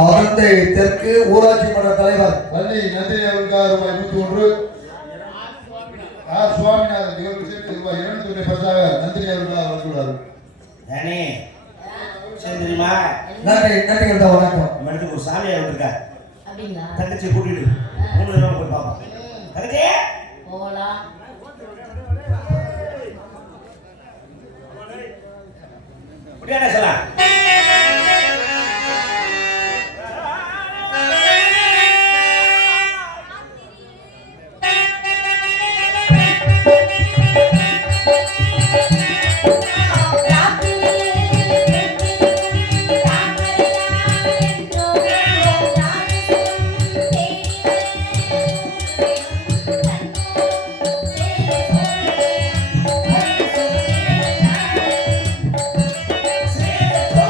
அகந்தை தெற்கு ஊராட்சி மன்ற தலைவர் பள்ளி நந்தினி அவருக்காக ரூபாய் 101. ஆர் சுவாமிநாதன் இவருக்கு சேர்த்து ரூபாய் 200 பரிசாக நந்தினி அவருக்காக வழங்குகிறார். தெரியுமா? நன்றிகள் தான் வணக்கம். நம்ம இடத்துக்கு ஒரு சாமியார் வந்திருக்கா. அப்படிங்களா? தங்கச்சி கூட்டிட்டு 3 தடவை போய் பார்ப்போம். தங்கச்சி போலாம். முடியாத சொல்லலாம். Oh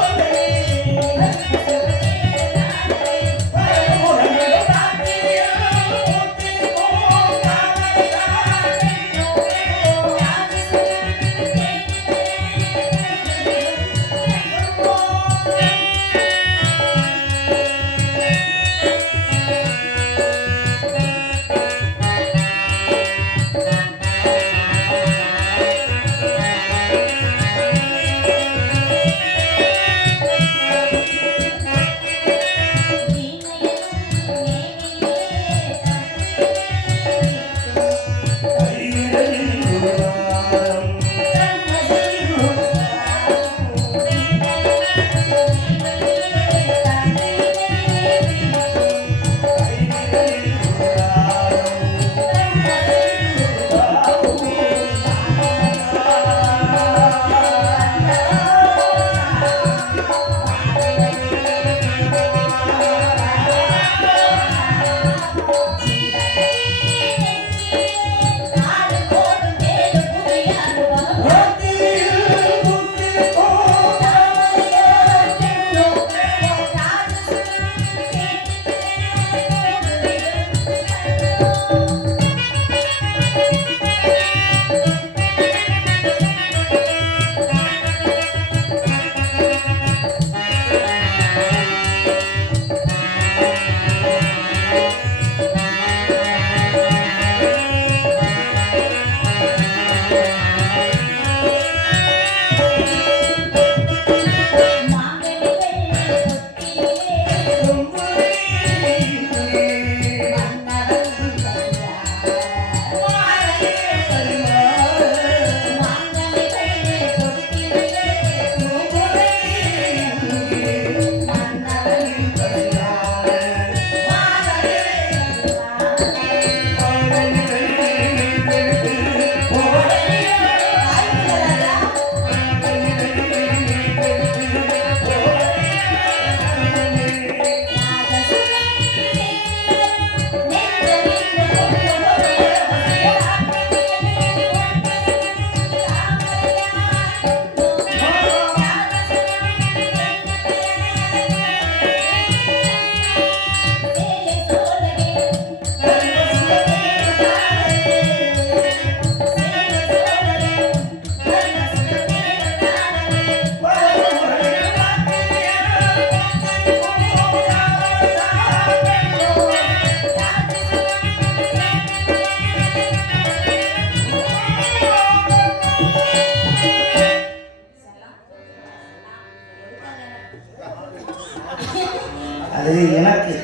அது எனக்கு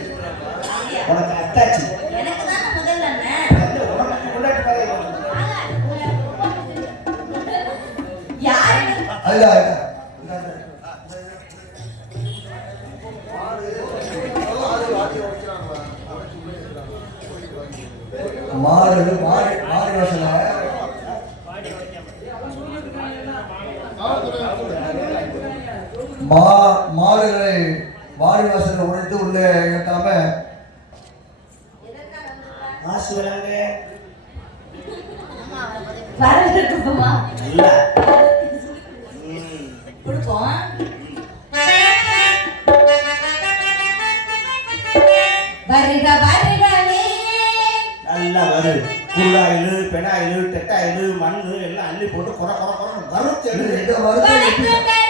உனக்கு அத்தாச்சு எனக்கு தானே முதல்ல அண்ணன். உனக்கு முன்னாடி பாரு. யாரு அதுதான் மாடு மாடு மாடு வாசல மாடுகளை மாடு வாசலை உடைத்து உள்ளே ஏற்றாம மாசு விளங்க வரவேற்குமா இல்ல கொடுப்போம். வருக வருகவே நல்லா வரு குள்ளாயிலு பெனாயிலு டெட்டாயிலு மண்ணு எல்லாம் அள்ளி போட்டு குறை குறை குறை வறுத்து எடுத்து இந்த வருஷம் வணக்கங்களே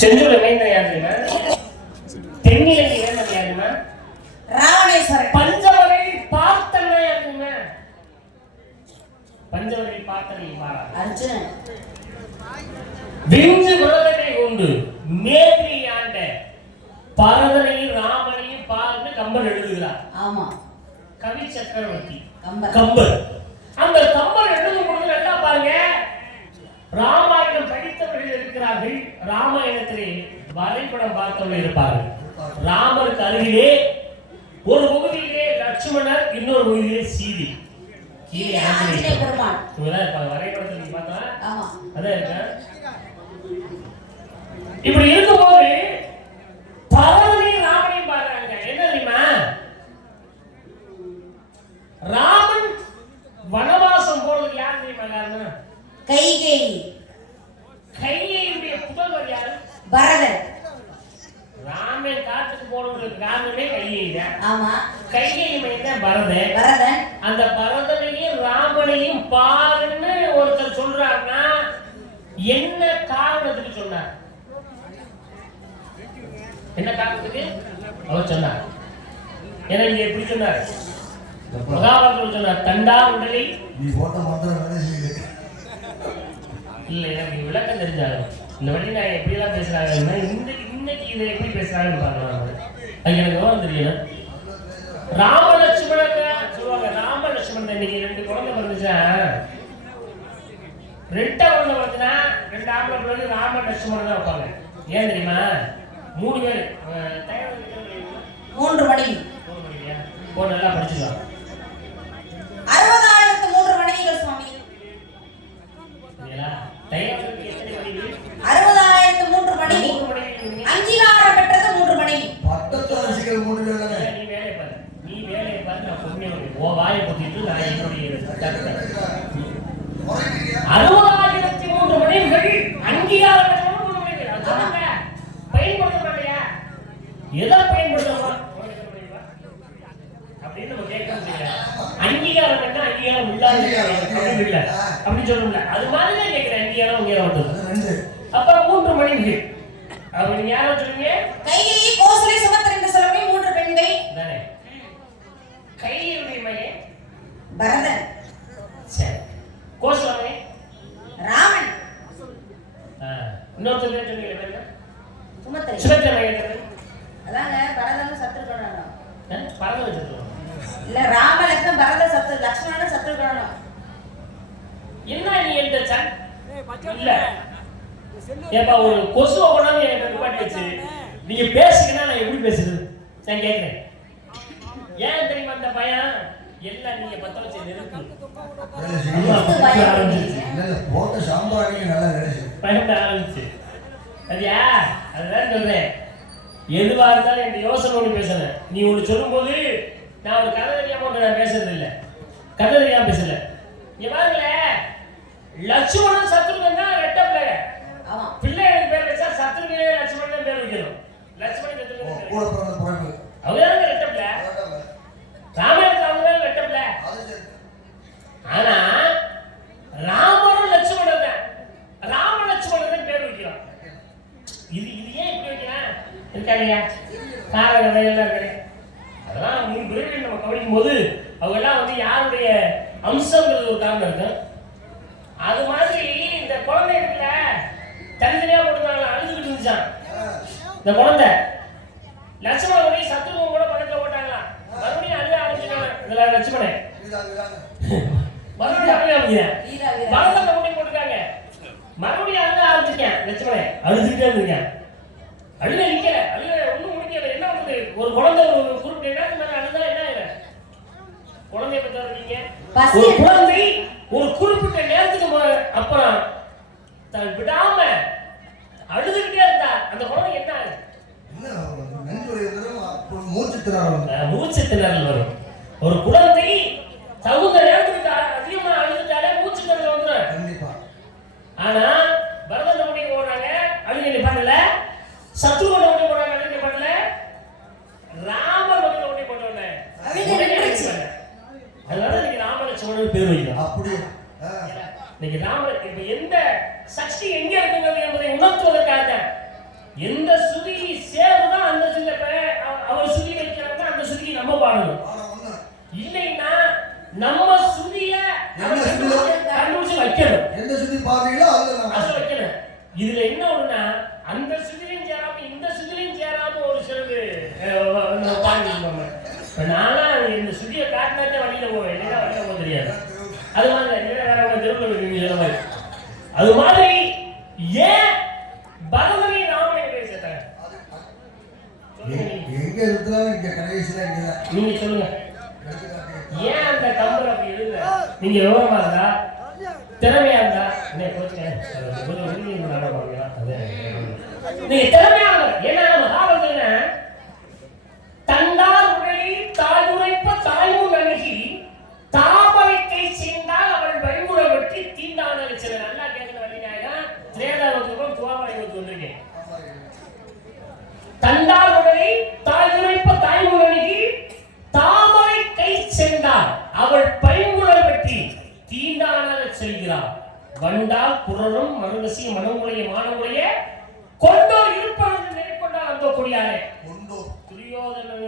செஞ்சூர் வேந்தன் யாருன்னா தென்னிலங்கை வேந்தன் யாருன்னா ராவணேஸ்வரன். பஞ்சவரை பார்த்தன்னா யாருன்னா பஞ்சவரை பார்த்தனை பாரா அர்ஜுனன். விஞ்சு விரதனை கொண்டு மேதிரி ஆண்ட பரதனையும் ராமனையும் பாருன்னு கம்பன் எழுதுகிறார். ஆமா கவி சக்கரவர்த்தி கம்பர். கம்பர். அந்த கம்பர் எழுதும் பொழுது நல்லா பாருங்க, ராமாயணம் படித்தவர்கள் இருக்கிறார்கள், ராமாயணத்திலே வரைபடம் பார்த்தவர்கள் இருப்பார்கள். ராமருக்கு அருகிலே ஒரு பகுதியிலே லட்சுமணர், இன்னொரு பகுதியிலே சீதை, கீழே ஆஞ்சநேயர் பெருமாள். வரைபடத்தில் நீங்க பார்த்தா ஆமா அதான் இருக்க. இப்படி இருக்கும்போது பரதனையும் ராமனையும் பாக்குறாங்க. என்ன தெரியுமா, ராமன் வனவாசம் போனது யார் தெரியுமா காரணம்? கைகேயி. கையையுடைய புதல்வர் யாரு? பரதன். ராமன் காட்டுக்கு போனதுக்கு காரணமே கையை தான். ஆமா கையையும் தான் பரதன். பரதன். அந்த பரதனையும் ராமனையும் பாருன்னு ஒருத்தர் சொல்றாருன்னா என்ன காரணத்துக்கு சொன்னார்? என்ன காரணத்துக்கு அவர் சொன்னார்? ஏன்னா இங்க எப்படி சொன்னார்? மகாபாரதத்தில் சொன்னார், தண்டா உடலை நீ போட்ட மந்திரம் வேலை செய்யுது. இல்ல எனக்கு விளக்கம் தெரிஞ்சாலும் இந்த வழி நான் எப்படி எல்லாம் பேசுறாங்கன்னா இன்னைக்கு இதை எப்படி பேசுறாங்கன்னு பாக்கலாம். அது எனக்கு விவரம் தெரியல. ராமலட்சுமணன் சொல்லுவாங்க, ராமலட்சுமணன் இன்னைக்கு 2 குழந்தை பிறந்துச்சா, 2 குழந்தை பிறந்துனா 2 ஆம்பளை பிள்ளை ராமலட்சுமணன் தான் வைப்பாங்க. ஏன் தெரியுமா? 3 பேர் 3 மனைவி. போன நல்லா படிச்சுக்கலாம். 60,003 மனைவிகள் சுவாமி. 60,003 மனைவி. அங்கீகாரம் பெற்றது 3 மனைவி. பட்டத்து அரசிகள் 3 பேர் தானே. நீ வேலையை பாரு, நான் பொண்ணு ஓ வாயை பத்திட்டு நான் என்னுடைய 60,003 மனைவிகள் அங்கீகாரம் பெற்ற 3 மனைவிகள். அது சொல்லுங்க, பயன்படுத்த மாட்டியா? எதை பயன்படுத்தணும் அப்படின்னு நம்ம கேட்கணும். அங்கீகாரம் என்ன, அங்கீகாரம் இல்லாத இல்ல அப்படின்னு சொல்லணும்ல. அது மாதிரி தான் கேட்கிறேன். அங்கீகாரம் அங்கீகாரம் வந்தது. அப்புறம் 3 மனைவிகள் அப்படின்னு யாரோ சொல்லுங்க? கைகேயி, கோசலை, சுமத்திரன் என்று சொல்லக்கூடிய 3 பெண்கள். தானே. கையினுடைய மகன் பரதன். சரி. கோசலை ராமன். இன்னொருத்தர் பேர் சொன்னீங்க பேர் என்ன? சுமத்திரன். சுபத்திர மகன். அதாங்க பரதன் சத்ருகணன். பரத வச்சிருக்கோம். இல்ல ராமலட்சுமணன் பரத சத்ரு லட்சுமணன் சத்ருகணன். என்ன நீ எந்த சன் இல்ல ஏப்பா ஒரு கொசுவை கொண்டாந்து எனக்கு நிப்பாட்டி வச்சு நீங்க பேசுங்கன்னா நான் எப்படி பேசுறது? நான் கேட்கிறேன். ஏன் தெரியுமா அந்த பயம்? எல்லாம் நீங்க பத்த வச்சு நெருக்கு போட்ட சாம்பார் நல்லா வேலை செய்யும். பயப்பட ஆரம்பிச்சு. சரியா? அதுதான் சொல்றேன். எதுவா இருந்தாலும் என் யோசனை ஒண்ணு பேசுறேன். நீ ஒண்ணு சொல்லும் போது நான் ஒரு கதை தெரியாம நான் பேசுறது இல்ல, கதை தெரியாம பேசல. இங்க பாருங்களே, லட்சுமணன் சத்ருகன் தான் ரெட்ட பிள்ளை. ஆமா பிள்ளைகளுக்கு பேர் வச்சா சத்ருகனே லட்சுமணன் பேர் வைக்கணும். இருக்கா இல்லையா? கால கதையெல்லாம் இருக்கே. அதெல்லாம் விரைவில் நம்ம கவனிக்கும் போது அவங்க எல்லாம் வந்து யாருடைய அம்சங்கிறது ஒரு காரணம் இருக்கு. அது மாதிரி இந்த குழந்தை இருக்குல்ல, தனித்தனியா போட்டுருந்தாங்க, அழுதுகிட்டு இருந்துச்சான் இந்த குழந்தை. லட்சுமணனுடைய சத்துருவம் கூட பக்கத்துல போட்டாங்களா, மறுபடியும் அழுக ஆரம்பிச்சுட்டாங்க. இதுல லட்சுமணன் மறுபடியும் அழுக ஆரம்பிக்கிறேன், பலத்தை கொண்டு போட்டுருக்காங்க, மறுபடியும் அழுக ஆரம்பிச்சிருக்கேன். லட்சுமணன் அழுதுகிட்டே இருந்திருக்கேன், அழுக நிக்கல, அழுக ஒண்ணும் முடிக்கல. என்ன வந்து ஒரு குழந்தை ஒரு குறிப்பிட்ட நேரத்துக்கு அழுதா என்ன ஆயிடும்? குழந்தைய பத்தி இருக்கீங்க, ஒரு குழந்தை ஒரு குறிப்பிட்ட நேரத்துக்கு அப்புறம் விடாம அழுதுகிட்டே இருந்தா அந்த குழந்தை என்ன ஆகுது? மூச்சு திணறல் வரும். ஒரு குழந்தை தகுந்த நேரத்துக்கு அதிகமா அழுதுட்டாலே மூச்சு திணறல் வந்துடும் கண்டிப்பா. ஆனா பரதன் பண்ணி போறாங்க, அழுகை நிப்பாட்டல. சத்ருவன் பண்ணி போறாங்க, அழுகை நிப்பாட்டல. ராமர் பண்ணி போட்டோன்னு அதனால நீங்க ராமலட்சுமணன் பேர் வைக்கலாம். அப்படியே நீங்க ராமர் இப்ப எந்த சக்தி எங்க இருக்குங்கிறது என்பதை உணர்த்துவதற்காக எந்த சுதி சேருதோ அந்த சுதி அவர் சுதி வைக்கிறாங்க, அந்த சுதியை நம்ம பாடணும். இல்லைன்னா நம்ம சுதிய கண்டுபிடிச்சு வைக்கணும். எந்த சுதி பாடுறீங்களோ அதுல வைக்கணும். இதுல என்ன ஒண்ணுன்னா அந்த சுதிலையும் சேராம இந்த சுதிலையும் சேராம ஒரு சிலது பாடுவாங்க. நானா இந்த சுதியை காட்டினாத்தே வழியில போவேன், இல்லைன்னா வழியில போக தெரியாது. அது மாதிரி வேற திரும்ப அது மாதிரி ஏன் பரதனை ராமனை சேர்த்தாங்க? எங்க இருந்தாலும் இங்க கடைசியில நீங்க சொல்லுங்க, ஏன் அந்த கம்பர் அப்படி எழுதுல? நீங்க விவரமா இருந்தா திறமையா இருந்தா என்ன கோச்சுக்க நீங்க திறமையா ஏன்னா மகாபாரதம்னா தண்டார் உடலை தாயுரைப்ப தாய்முன் அணுகி தாமரைக்கை சேர்ந்தால் அவள் வழிமுறை வெற்றி தீண்டான சில நல்லா கேட்கிற வழியாக திரேதாவதுக்கும் துவாமரைக்கு வந்திருக்கேன். தண்டார் உடலை தாயுரைப்ப தாய்முன் அணுகி தாமரை கை சென்றால் அவள் பைங்குழல் வெற்றி தீண்டான செல்கிறார். வண்டால் புறரும் மருகசி மனமுடைய மானமுடைய கொண்டோர் இருப்பவர்கள் மேற்கொண்டால் அந்த கொடியாரே துரியோதனு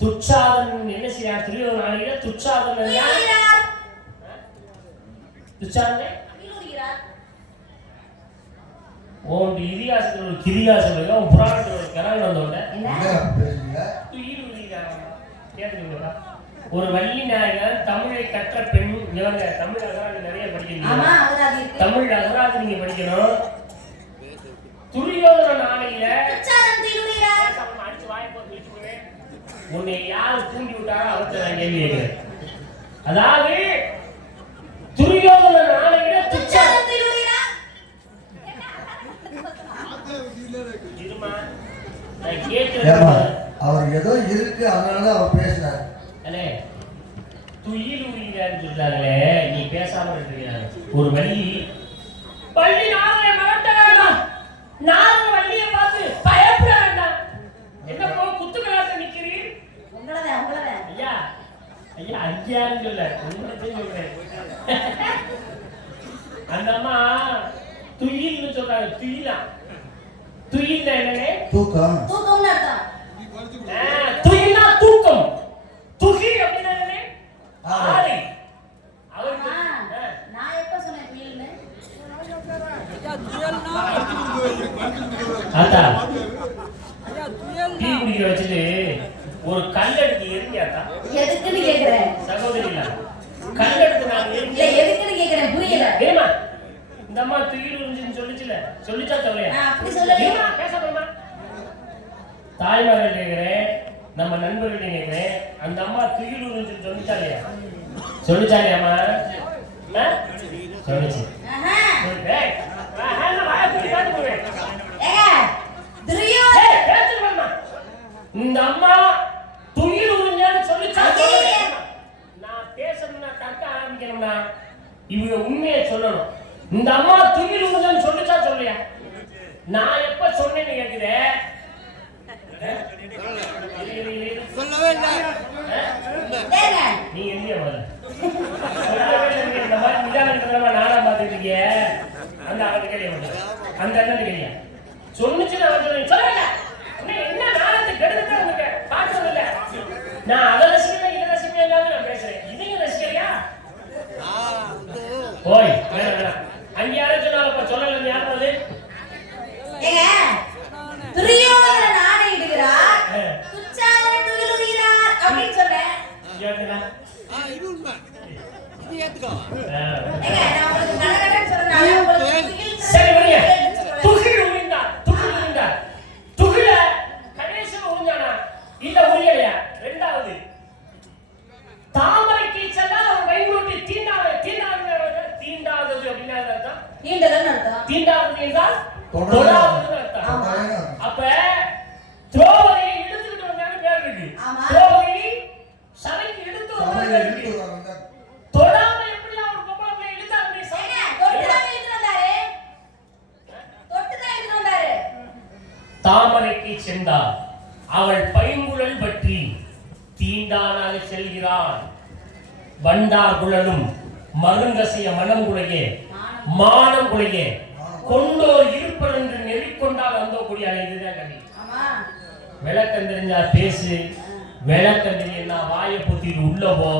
துச்சாதனன் என்ன செய்யார்? துரியோதன ஆளுகிற துச்சாதனன் யார்? துச்சாதனன் ஓண்டி இதிகாசத்துல ஒரு கிரியாசம் இருக்கு, அவன் புராணத்துல ஒரு கராங்க வந்தோட கேட்டுக்கீங்களா? ஒரு வள்ளி நாயகர் தமிழை கற்ற பெண். இவங்க தமிழ் அகராதி நிறைய படிக்கிறீங்க, தமிழ் அகராதி நீங்க படிக்கணும். துரியோதன ஆணையில அடிச்சு வாய் போட்டு வச்சுக்குவேன், உன்னை யார் தூண்டி விட்டாரோ அவர்கிட்ட நான் கேள்வி கேட்கிறேன். அதாவது துரியோதன ஆணையில அவர் ஏதோ இருக்கு அதனால அவர் பேசினார். துயில் உரியான்னு சொல்றாங்களே, நீ பேசாம இருக்கிறாங்க. ஒரு வள்ளி வள்ளி நாரை மறட்ட வேண்டாம், நாரை வள்ளியை பார்த்து பயப்பட வேண்டாம். என்ன போ குத்துக்கலாட்ட நிக்கிறீர்? ஐயா ஐயா ஐயான்னு சொல்ல சொல்றேன். அந்த அம்மா துயில்னு சொல்றாங்க. துயிலா துயில் என்னன்னு தூக்கம், தூக்கம்னு அர்த்தம். துயில்னா தூக்கம், துகி அப்படின்னா என்னன்னு ஆலை. அவருக்கு நான் எப்ப சொன்னேன் துயில்னு? ஆத்தா டீ குடிக்கிற வச்சுட்டு ஒரு கல் எடுத்து எரிஞ்சாத்தா. எதுக்குன்னு கேக்குறேன் சகோதரிகளா? கல் எடுத்து நான் இல்ல எதுக்குன்னு கேக்குறேன், புரியல. ஏமா இந்த அம்மா துயில் உறிஞ்சுன்னு சொல்லிச்சுல, சொல்லிச்சா சொல்லலையா? அப்படி சொல்லலையா? பேசணுமா? தாய்மார்கள் கேட்கிறேன், நம்ம நண்பர்கள் கேட்கிறேன், அந்த அம்மா துயில் உறிஞ்சுன்னு சொல்லிச்சாலையா? சொல்லிச்சாலையாமா? சொல்லிச்சு. இந்த அம்மா துயில் உறிஞ்சான்னு சொல்லிச்சா? நான் பேசணும்னா தக்க ஆரம்பிக்கணும்னா இவங்க உண்மையை சொல்லணும். இந்த அம்மா துயில் உறிஞ்சான்னு சொல்லிச்சா சொல்லியா? நான் எப்ப சொன்னேன்னு கேக்குதே? நீ எந்தியா முதல்ல இந்த மாதிரி நிதானமா நானா பார்த்துட்டு இருக்கிய அந்த அவனுக்கு கேள்வி அந்த அண்ணன் கேள்வியா சொன்னிச்சுன்னு அவன் சொல்ல என்ன நாளத்தை கெடுத்துட்டு இருக்க பாக்குறது இல்ல. நான் அதை ரசிக்கிறேன் இதை ரசிக்கிறேன் நான் பேசுறேன். இதையும் ரசிக்கிறியா? ஓய் வேணாம். அங்க யாரும் சொன்னாலப்பா சொல்லல யாரு துரியோதன ஆணையிடுகிறார் துச்சாதன துயிலுகிறார் அப்படின்னு சொல்றேன். இது உண்மை. இது ஏத்துக்கோ. நான் உங்களுக்கு கடகடன்னு சொல்றேன். உங்களுக்கு சரி வரியா துகில் உரிந்தார் துகில் உரிந்தார் துகில கணேசன் உரிஞ்சானா இல்ல உரியலையா? ரெண்டாவது தாமரைக்கு செல்லாத ஒரு வைகுண்டி தீண்டாதது அப்படின்னா அர்த்தம் தீண்டதன் அர்த்தம். தீண்டாதது என்றால் தொடாதது அர்த்தம். அப்ப திரௌபதியை இழுத்துக்கிட்டு வந்தான்னு பேர் இருக்கு. திரௌபதி சபைக்கு இழுத்து வந்தாங்க. தொடாம எப்படி அவர் பொம்பளை பிள்ளை இழுத்தாரு? தொட்டுதான் இழுத்து வந்தாரு. தொட்டுதான் இழுத்து வந்தாரு. தாமரைக்கு சென்றார். அவள் பைங்குழல் பற்றி தீண்டானாக செல்கிறான். வண்டார் குழலும் மருங்கசிய மனங்குளையே மானம் குளையே கொண்டோர் இருப்பர் என்று நெறிக்கொண்டால் வந்தோ கூடிய இதுதான் கவி. விளக்கம் தெரிஞ்சா பேசு, விளக்கம் தெரியல வாயை பொத்திட்டு உள்ள போ.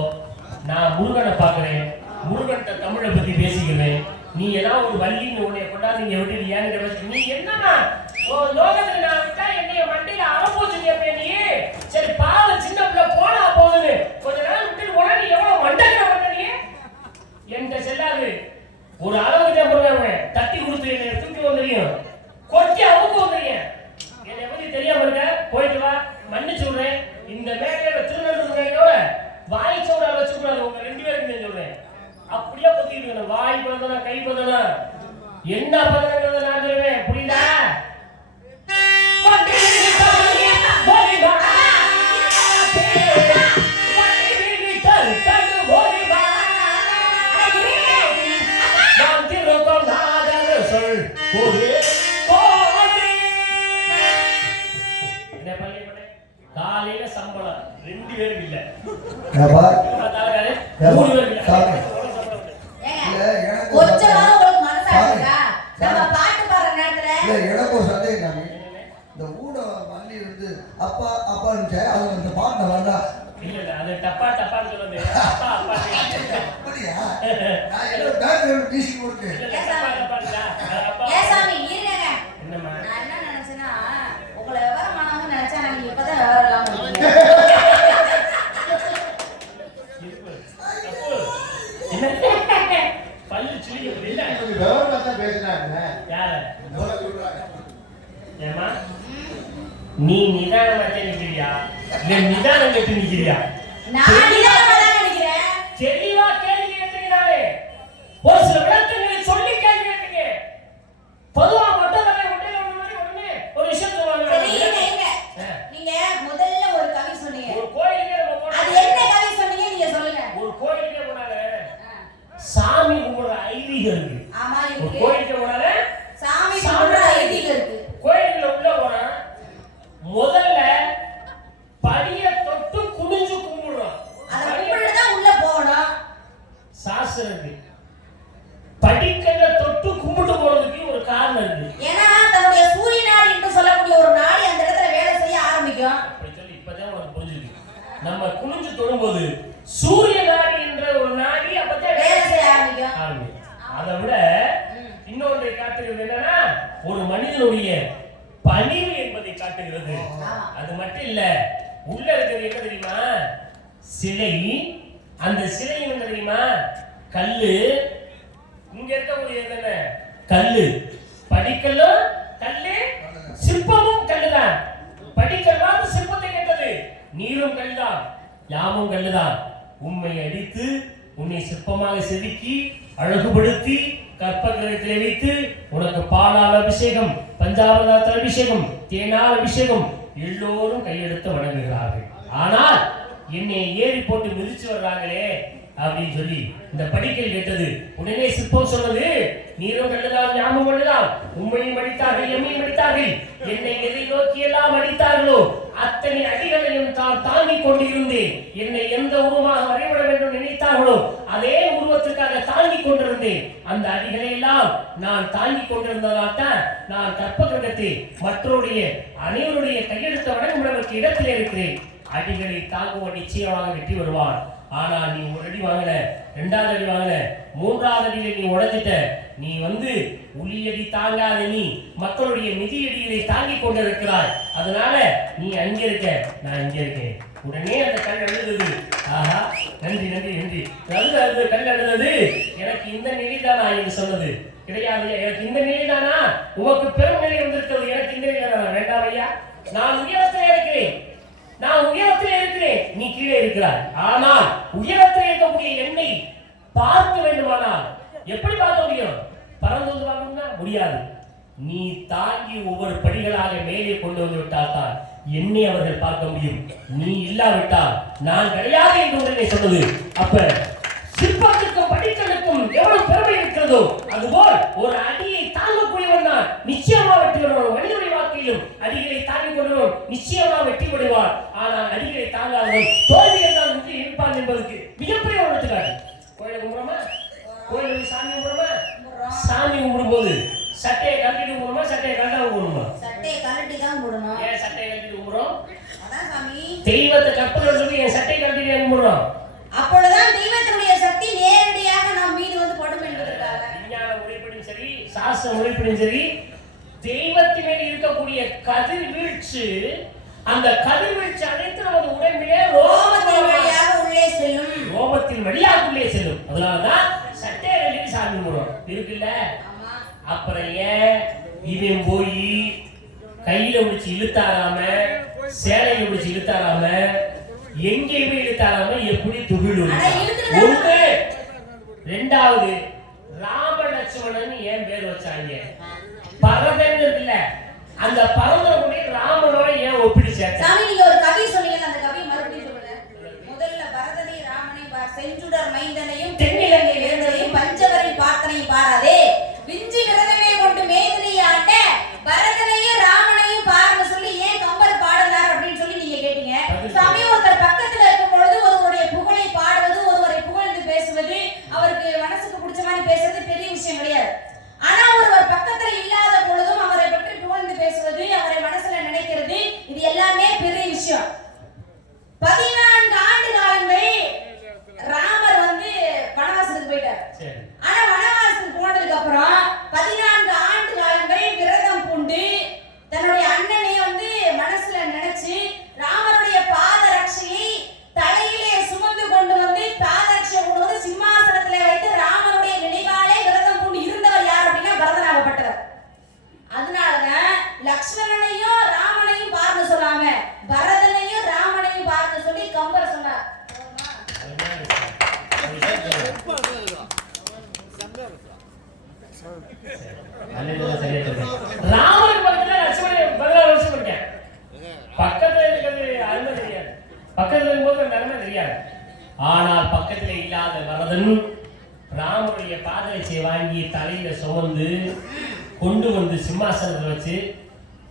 நான் முருகனை பாக்குறேன், முருகன்கிட்ட தமிழை பத்தி பேசிக்கிறேன். நீ ஏதாவது ஒரு வள்ளின்னு உன்னைய கொண்டாந்து நீங்க விட்டு ஏன்னு பேச நீ என்னன்னா லோகத்துல நான் விட்டா என்னைய மண்டையில அறப்போச்சு கேட்பேன். நீ சரி பாவ சின்ன பிள்ளை போனா போகுது கொஞ்ச நேரம் விட்டு போனா நீ எவ்வளவு மண்டக்கிற பண்ண நீ என்கிட்ட செல்லாது. ஒரு அளவுக்கு போடுவாங்க தட்டி கொடுத்து என்னை தூக்கி வந்துறியும் கொட்டி அவுக்கு வந்துறிய என்னை பத்தி தெரியாம இருக்க போயிட்டு வா மன்னிச்சு விடுறேன். இந்த மேடையோட திருநெல்வேலி மேடையோட வாய் சோடால் வச்சுக்கூடாது. உங்க 2 பேருக்கு சொல்றேன். அப்படியே பொத்திட்டு வாய் பதனா கை பதனா என்ன பதனங்கிறத நான் சொல்லுவேன். புரியுதா? காலையில சம்பளம் 2 பேரும் இல்ல. எனக்கு ஒரு சந்தேகம். இந்த ஊட மல்லி வந்து அப்பா அப்பான்னு அது இந்த பாட்டை வரா இல்ல அது டப்பா டப்பான்னு சொல்றது. அப்பா அப்பா அப்படியா? நான் ஏதோ பேக்ரவுண்ட் டிசி கொடுத்து டப்பா டப்பாடா அப்பா ஏசாமி இருங்க. என்னம்மா நான் என்ன நினைச்சேன்னா உங்களை விவரமானவங்க நினைச்சா நீங்க இப்பதான் விவரம் இல்லாம இருக்கீங்க. பல்லு சுளிக்க இல்ல விவரமா தான் பேசினாங்க. யாரு ஏமா நீ நிதானமா நிக்கிறியா இல்ல நிதானம் கட்டி நிக்கிறியா? நான் நிதானமா தான் நிக்கிறேன். தெளிவா கேள்வி கேட்டீங்கனாலே ஒரு சில விளக்கங்களை சொல்லி கேள்வி கேட்டீங்க. பொதுவா மட்டும் தான் உடனே ஒரு விஷயம் சொல்லுவாங்க. நீங்க முதல்ல ஒரு கவி சொன்னீங்க. ஒரு கோயிலுக்கே நம்ம போனா அது என்ன கவி சொன்னீங்க நீங்க சொல்லுங்க. ஒரு கோயிலுக்கே போனாலே சாமி கும்பிடுற ஐதீகம் இருக்கு. ஆமா ஒரு இருக்கு. கோயிலுக்கே போனாலே சாமி கும்பிடுற ஐதீகம் இருக்கு. கோயிலுக்குள்ள உள்ள போனா முதல்ல படிய தொட்டு குனிஞ்சு கும்பிடுறோம். அத கும்பிட்டு தான் உள்ள போறோம். சாஸ்திரம் இருக்கு. படிக்கல்ல தொட்டு கும்பிட்டு போறதுக்கு ஒரு காரணம் இருக்கு. ஏன்னா தன்னுடைய சூரிய நாடி என்று சொல்லக்கூடிய ஒரு நாடி அந்த இடத்துல வேலை செய்ய ஆரம்பிக்கும். அப்படி சொல்லி இப்பதான் உனக்கு புரிஞ்சுது. நம்ம குனிஞ்சு தொடும்போது சூரிய நாடி என்ற ஒரு நாடி அப்பதான் வேலை செய்ய ஆரம்பிக்கும். அதை விட இன்னொன்றை காட்டுகிறது என்னன்னா ஒரு மனிதனுடைய பணிவு என்பதை காட்டுகிறது. அது மட்டும் இல்ல உள்ள இருக்கிறது என்ன தெரியுமா? சிலை. அந்த சிலை என்ன தெரியுமா? கல்லு. இங்க இருக்கக்கூடிய என்ன கல்லு? படிக்கல்லும் கல்லு, சிற்பமும் கல்லுதான். படிக்கல்லாம் சிற்பத்தை கேட்டது. நீரும் கல்லுதான், யாமும் கல்லுதான். உம்மை அடித்து உன்னை சிற்பமாக செதுக்கி அழகுபடுத்தி கற்பகிரகத்திலே வைத்து உனக்கு பாலால் அபிஷேகம், பஞ்சாமிர்தத்தால் அபிஷேகம், தேனால் அபிஷேகம் எல்லோரும் கையெடுத்து வணங்குகிறார்கள். ஆனால் என்னை ஏறி போட்டு மிதிச்சு வர்றாங்களே அப்படின்னு சொல்லி இந்த படிக்கல் கேட்டது. உடனே சிற்பம் சொன்னது, நீரும் கண்டுதான் ஞாபகம் கொண்டுதான் உண்மையும் அடித்தார்கள் எம்மையும் அடித்தார்கள், என்னை எதை நோக்கி எல்லாம் அடித்தார்களோ அத்தனை அடிகளையும் தான் தாங்கிக் கொண்டிருந்தேன். என்னை எந்த உருவமாக வரைபட வேண்டும் நினைத்தார்களோ அதே உருவத்திற்காக தாங்கிக் கொண்டிருந்தேன். அந்த அடிகளை எல்லாம் நான் தாங்கிக் கொண்டிருந்ததால் தான் நான் கற்பகிரகத்தில் மற்றவருடைய அனைவருடைய கையெழுத்த வழங்குவதற்கு இடத்தில் இருக்கிறேன். அடிகளை தாங்குவன் நிச்சயமாக வெற்றி வருவான். ஆனால் நீ ஒரு அடி வாங்கல, 2வது அடி வாங்கல, 3வது அடியில நீ உடைஞ்சிட்ட. நீ உளியடி தாங்காத நீ மக்களுடைய மிதியடிகளை தாங்கிக் கொண்டிருக்கிறாய். அதனால நீ அங்க இருக்க, நான் இங்க இருக்கேன். உடனே அந்த கல் அழுது, ஆஹா நன்றி நன்றி நன்றி, அழுது கல் அழுது, எனக்கு இந்த நிலைதானா என்று சொன்னது கிடையாது. எனக்கு இந்த நிலைதானா, உமக்கு பெரும் நிலை வந்திருக்கிறது, எனக்கு இந்த நிலைதானா? வேண்டாம் ஐயா, நான் உயரத்தில் இருக்கிறேன், நான் உயரத்தில் இருக்கிறேன், நீ கீழே இருக்கிறாய். ஆனால் உயரத்தில் இருக்கக்கூடிய என்னை பார்க்க வேண்டுமானால் எப்படி பார்க்க முடியும்? பறந்து வந்து பார்க்கணும்னா முடியாது. நீ தாங்கி ஒவ்வொரு படிகளாக மேலே கொண்டு வந்து விட்டால் தான் என்னை அவர்கள் பார்க்க முடியும். நீ இல்லாவிட்டால் நான் கிடையாது என்று உடனே சொன்னது. அப்ப சிற்பத்துக்கும் படிக்கலுக்கும் எவ்வளவு பெருமை இருக்கிறதோ அதுபோல் ஒரு அடியை தாங்கக்கூடியவன் தான் நிச்சயமா வெற்றி பெறுவான். மனிதனுடைய வாழ்க்கையிலும் அடிகளை தாங்கிக் கொள்வன் நிச்சயமா வெற்றி பெறுவான். ஆனால் அடிகளை தாங்காதவன் தோல்வியில் தான் வெற்றி இருப்பான் என்பதற்கு மிகப்பெரிய ஒரு எடுத்துக்காட்டு. கோயிலை கும்பிடுறோமா? கோயிலுக்கு சாமி கும்பிடுறோமா? சாமி கும்பிடும் போது சட்டையை கழட்டிட்டு கும்பிடுமா, சட்டையை கழட்டாம கும்பிடுமா? சட்டையை கழட்டி தான் கும்பிடணும். ஏன் சட்டையை கழட்டிட்டு கும்பிடுறோம்? அதான் சாமி, தெய்வத்தை கற்பனை சொல்லி என் சட்டையை கழட்டிட்டு கும்பிடுறோம். அப்பொழுதுதான் தெய்வத்தினுடைய சக்தி நேரடியாக நம் மீது வந்து படும் என்பதற்காக. விஞ்ஞான முறைப்படியும் சரி, சாஸ்திர முறைப்படியும் சரி, தெய்வத்தின் மேல் இருக்கக்கூடிய கதிர்வீழ்ச்சி, அந்த கதிர்வீழ்ச்சி அனைத்து நமது உடம்பிலே ரோமத்தின் வழியாக உள்ளே செல்லும், ரோமத்தின் வழியாக உள்ளே செல்லும். அதனாலதான் சட்டையை கழட்டி சாமி கும்பிடுறோம் இருக்குல்ல. அப்புறம் ஏன் இவன் போய் கையில முடிச்சு இழுத்தாராம, சேலையில முடிச்சு இழுத்தாராம, எங்கேயுமே இழுத்தாராம எப்படி துகில் ஒன்று. 2வது ராம லட்சுமணன் ஏன் பேர் வச்சாங்க? பரதன் இருக்குல்ல, அந்த பரதனுடைய ராமனோட ஏன் ஒப்பிட்டு சேர்த்தாங்க? சாமி, நீங்க ஒரு கவி சொன்னீங்க, அந்த கவி மறுபடியும் சொல்லுங்க. முதல்ல பரதனை ராமனை பார், செஞ்சுடர் மைந்தனையும் தென்னிலங்கை வேந்தனையும் பஞ்சவரின் பார்த்தனையும் பாராதே, விஞ்சி விரதமே கொண்டு மேதிரி ஆண்ட பரதனையும் ராமனையும் பார்னு சொல்லி ஏன் கம்பர் பாடுனார் அப்படின்னு சொல்லி நீங்க கேட்டீங்க. சாமி, ஒருத்தர் பக்கத்துல இருக்கும் பொழுது ஒருவருடைய புகழை பாடுவது, ஒருவரை புகழ்ந்து பேசுவது, அவருக்கு மனசுக்கு பிடிச்ச மாதிரி பேசுறது பெரிய விஷயம் கிடையாது. ஆனா ஒருவர் பக்கத்துல இல்லாத பொழுதும் அவரை பற்றி புகழ்ந்து பேசுவது, அவரை மனசுல நினைக்கிறது, இது எல்லாமே பெரிய விஷயம். 14 ஆண்டு காலங்கள் ராமர் வனவாசத்துக்கு போயிட்டார். ஆனா வனவாசத்துக்கு போனதுக்கு அப்புறம் 14 ஆண்டு காலங்கள் விரதம் பூண்டு தன்னுடைய அண்ணனை மனசுல நினைச்சு ராமருடைய பாத ரட்சையை தலையிலே சுமந்து கொண்டு வந்து பாதரட்சை கொண்டு வந்து சிம்மாசனத்திலே வைத்து ராமருடைய நினைவாலே விரதம் பூண்டு இருந்தவர் யார் அப்படின்னா பரதனாகப்பட்டவர். அதனாலதான் லக்ஷ்மணனையும் ராமனையும் பார்த்து சொல்லாம பரதனையும் ராமனையும் பார்த்து சொல்லி கம்பர் சொன்னார். ராமருக்கு பக்கத்துல லட்சுமணன் 16 வருஷம் இருக்கேன். பக்கத்துல இருக்கிறது அருமை தெரியாது, பக்கத்துல இருக்கும்போது அந்த அருமை தெரியாது. ஆனால் பக்கத்துல இல்லாத பரதன் ராமருடைய பாதரட்சையை வாங்கி தலையில சுமந்து கொண்டு வந்து சிம்மாசனத்தை வச்சு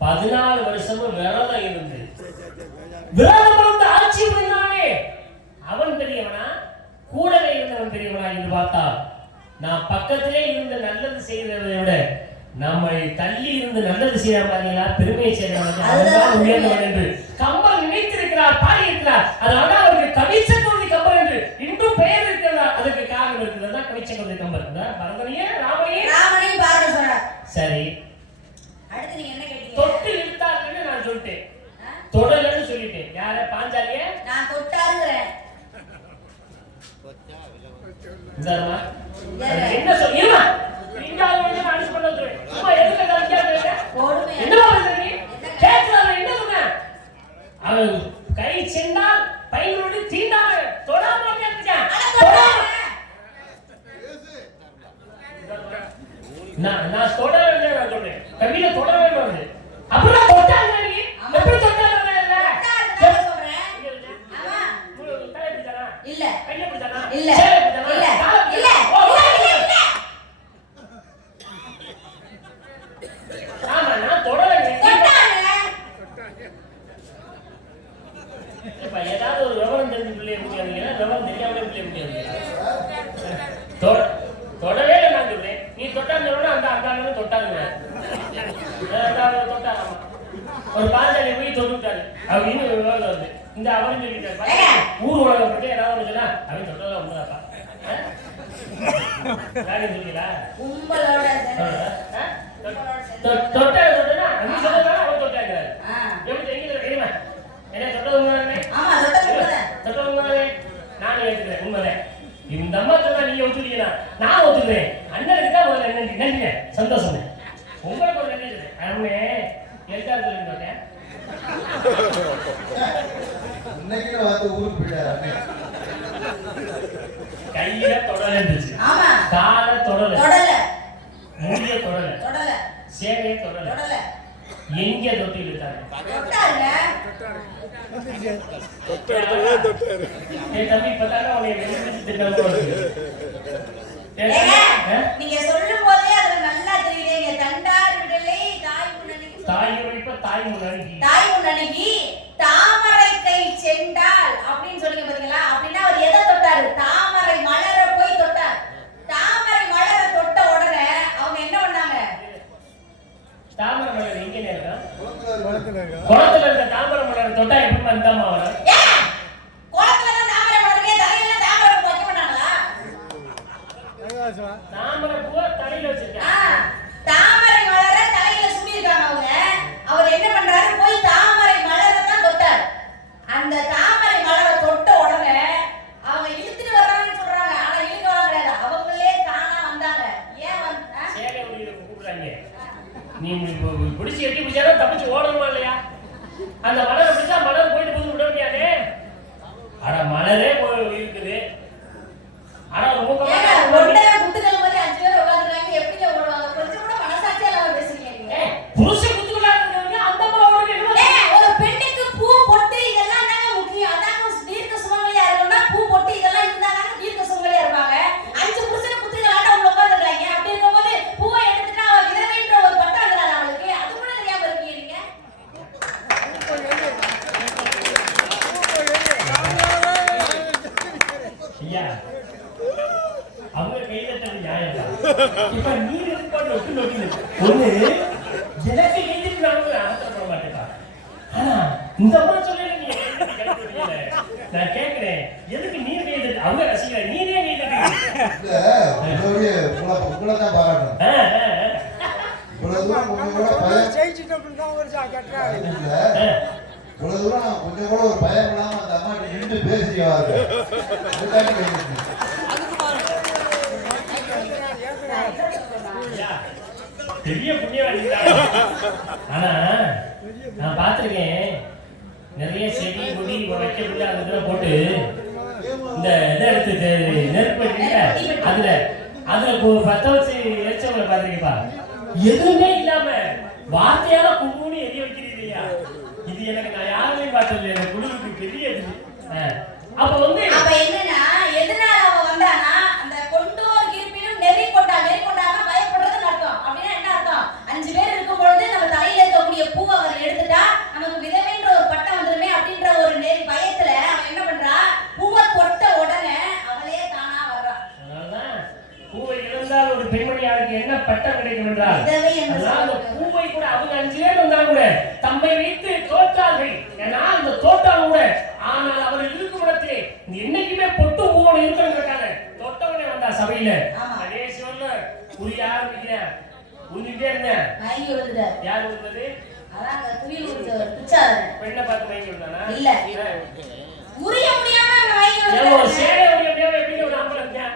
14 வருஷமும் விரதம் இருந்து ஆட்சி புரிந்தானே. அவன் பெரியவனா, கூடவே இருந்தவன் பெரியவனா என்று பார்த்தால் நான் பக்கத்திலே இருந்து நல்லது செய்ததை விட நம்மை தள்ளி இருந்து நல்லது செய்யாம பெருமையை செய்யறவன் உயர்ந்தவன் என்று கம்பர் நினைத்திருக்கிறார், பாடியிருக்கிறார். அதனால அவருக்கு கவிச்சக்கொடி கம்பர் என்று இன்றும் பெயர் இருக்கிறதா? அதுக்கு காரணம் இருக்கிறதா கவிச்சக்கொடி கம்பர். பரதனையே ராமனையும் பாருங்க சொன்னார். சரி, அடுத்து நீங்க என்ன கேட்டீங்க? தொட்டு இழுத்தாருன்னு நான் சொல்லிட்டேன், தொடலன்னு சொல்லிட்டேன். யார? பாஞ்சாலிய நான் தொட்டாருங்கறேன். என்ன சொல்லுமா? இங்கால வந்து நான் சொல்றது சும்மா எதுக்கு கலக்கியா போடுமே. என்ன பண்றீங்க? கேட்கல என்ன சொன்ன? அவன் கை சென்றால் பையனோடு தீண்டாம தொடாம கேட்கிறான். நான் தொடரவே நான் சொல்றேன். கவியில தொடரவே வருது. அப்புறம் தொட்டாங்க நீ எப்படி தொட்டாங்க சொல்றேன். ஆமா. இல்ல. இல்ல. இல்ல. தொட்டாங்கன்னு சொல்றீங்களா? கும்பலோட தொட்டாங்க தொட்டா நீ சொல்றதா அவன் தொட்டாங்க. எப்படி தெரியுது தெரியுமா? என்ன தொட்டது உண்மைதானே? ஆமா தொட்டது உண்மைதானே? நானும் ஏத்துக்கிறேன் உண்மைதான். இந்த அம்மா சொன்னா நீங்க ஒத்துக்கிறீங்களா? நான் ஒத்துக்கிறேன். அண்ணனுக்கு தான் முதல்ல நன்றிங்க, சந்தோஷம். உங்களுக்கு ஒரு நன்றி இருக்கு. அண்ணே எதுக்காக சொல்லுங்க இன்னைக்கு வந்து ஊருக்கு போயிட்டாரு. கையில தொடல இருந்துச்சு, ஆமா கால தொடல, முடிய தொடல, சேவைய தொடல, எங்க தொட்டி இழுத்தாங்க? தம்பி இப்பதானே உன்னை வெளிப்பிடிச்சு திட்டம். நீங்க சொல்லும் போதே அதுல நல்லா தெரியுதுங்க. தண்டார் விடலை தாய் முன்னணிக்கு தாமரை கை செண்டால் அப்படின்னு சொல்லுங்க பாத்தீங்களா? அப்படின்னா அவர் எதை தொட்டாரு? தாமரை மலர போய் தொட்டார். தாமரை மலர தொட்ட உடனே அவங்க என்ன பண்ணாங்க? தாமரை மலர் எங்க நேரம் குளத்துல இருக்க தாமரை மலர் தொட்டா எப்படி வந்தாமா வரும்? குளத்துல தான் தாமரை மலருக்கே தலையில தாமரை பூ வைக்க மாட்டாங்களா? தாமரை பூவை தலையில வச்சிருக்காங்க. தாமரை மலர தலையில சுமி இருக்காங்க அவங்க. அவர் என்ன பண்றாரு? போய் தாமரை மலரை தான் தொட்டார். அந்த தாமரை மலரை தொட்ட உடனே அவங்க இழுத்துட்டு வர்றாங்கன்னு சொல்றாங்க. ஆனா இழுக்க வராங்க, அவங்களே தானா வந்தாங்க. ஏன் வந்தா? சேலை உரிய கூப்பிடுறாங்க. நீ பிடிச்சி எட்டி பிடிச்சாலும் தப்பிச்சு ஓடணுமா இல்லையா? அந்த மலரை பிடிச்சா மலர் போயிட்டு போது விட முடியாதே. ஆனா மலரே இருக்குது. ஆனா குத்துக்கள் மாதிரி 5 பேர் உட்காந்துருக்காங்க. எப்படி ஓடுவாங்க? கொஞ்சம் கூட மனசாட்சியா இல்லாம பேசுறீங்க நீங்க. புருஷ குத்துக்கலாம்னு அந்த அம்மாவோட என்ன? ஒரு பெண்ணுக்கு பூ பொட்டு இதெல்லாம் தாங்க முக்கியம். அதாங்க தீர்க்க சுமங்கலியா இருக்கணும்னா பூ பொட்டு இதெல்லாம் இருந்தாங்க தீர்க்க சுமங்கலியா இருப்பாங்க. 5 புருஷனை குத்துக்கலாம்னு அவங்க உட்காந்துருக்காங்க. அப்படி இருக்கும்போது பூவை எடுத்துட்டா அவ விதவைன்ற ஒரு பட்டம் வந்துடாது அவளுக்கு. அது கூட தெரியாம இருக்கீங்க நீங்க. ஐயா அவங்க கைதட்டது நியாயம் தான். இப்ப நீ நோக்கி ஒண்ணு எனக்கு கைதிட்டு ஆத்திரப்பட மாட்டேப்பா. ஆனா இந்த அம்மா சொல்லல நீ நான் கேட்கிறேன், எதுக்கு நீ கைதட்டு? அவங்க ரசிகர் நீரே கைதட்டு உங்களை தான் பாராட்டணும். இவ்வளவு தூரம் கொஞ்சம் கூட கொஞ்சம் கூட ஒரு பயம் இல்லாம அந்த அம்மா நின்று பேசியாரு. பெரிய புண்ணியவாதி. ஆனா நான் பார்த்திருக்கேன், நிறைய செடி கொடி வைக்க அதுல போட்டு இந்த இதை எடுத்து நெருப்பு அதுல பத்த வச்சு எரிச்சவங்களை பார்த்திருக்கேப்பா. எதுவுமே இல்லாம வார்த்தையால குங்குமி எரிய வைக்கிறீங்க இல்லையா? இது எனக்கு நான் யாருமே பார்த்தது எனக்கு குழுவுக்கு பெரிய அப்ப வந்து என்னன்னா எதனால அவ வந்தானா அந்த கொண்டோர் இருப்பினும் நெறி கொண்டாம பயப்படுறதுன்னு அர்த்தம். அப்படின்னா என்ன அர்த்தம்? 5 பேர் இருக்கும் பொழுது நம்ம தலையில இருக்கக்கூடிய பூவை அவர் எடுத்துட்டா நமக்கு விதவைன்ற ஒரு பட்டம் வந்துருமே அப்படின்ற ஒரு பயத்துல அவன் என்ன பண்றா? பூவை தொட்ட உடனே அவளே தானா வர்றா. அதனாலதான் பூவை இழந்தால் ஒரு பெண்மணியாருக்கு என்ன பட்டம் கிடைக்கும் என்றால், அந்த பூவை கூட அவங்க 5 பேர் வந்தாலும் கூட தம்மை வைத்து தோற்றார்கள். ஏன்னா அந்த தோற்றாலும் கூட ஆனால் அவர் இருக்கும் இடத்திலே என்னைக்குமே பொட்டு பூவோட இருக்கிறதுக்காக தொட்டவனே வந்தா சபையில. கடைசி வரல உரிய ஆரம்பிக்கிறேன், உருகிட்டே இருந்தேன். யார் விழுந்தது? பெண்ணை பார்த்து மயங்கி விழுந்தானா? இல்ல உரிய முடியாம சேலை உரிய முடியாம எப்படி ஒரு ஆம்பளை இருக்கேன்?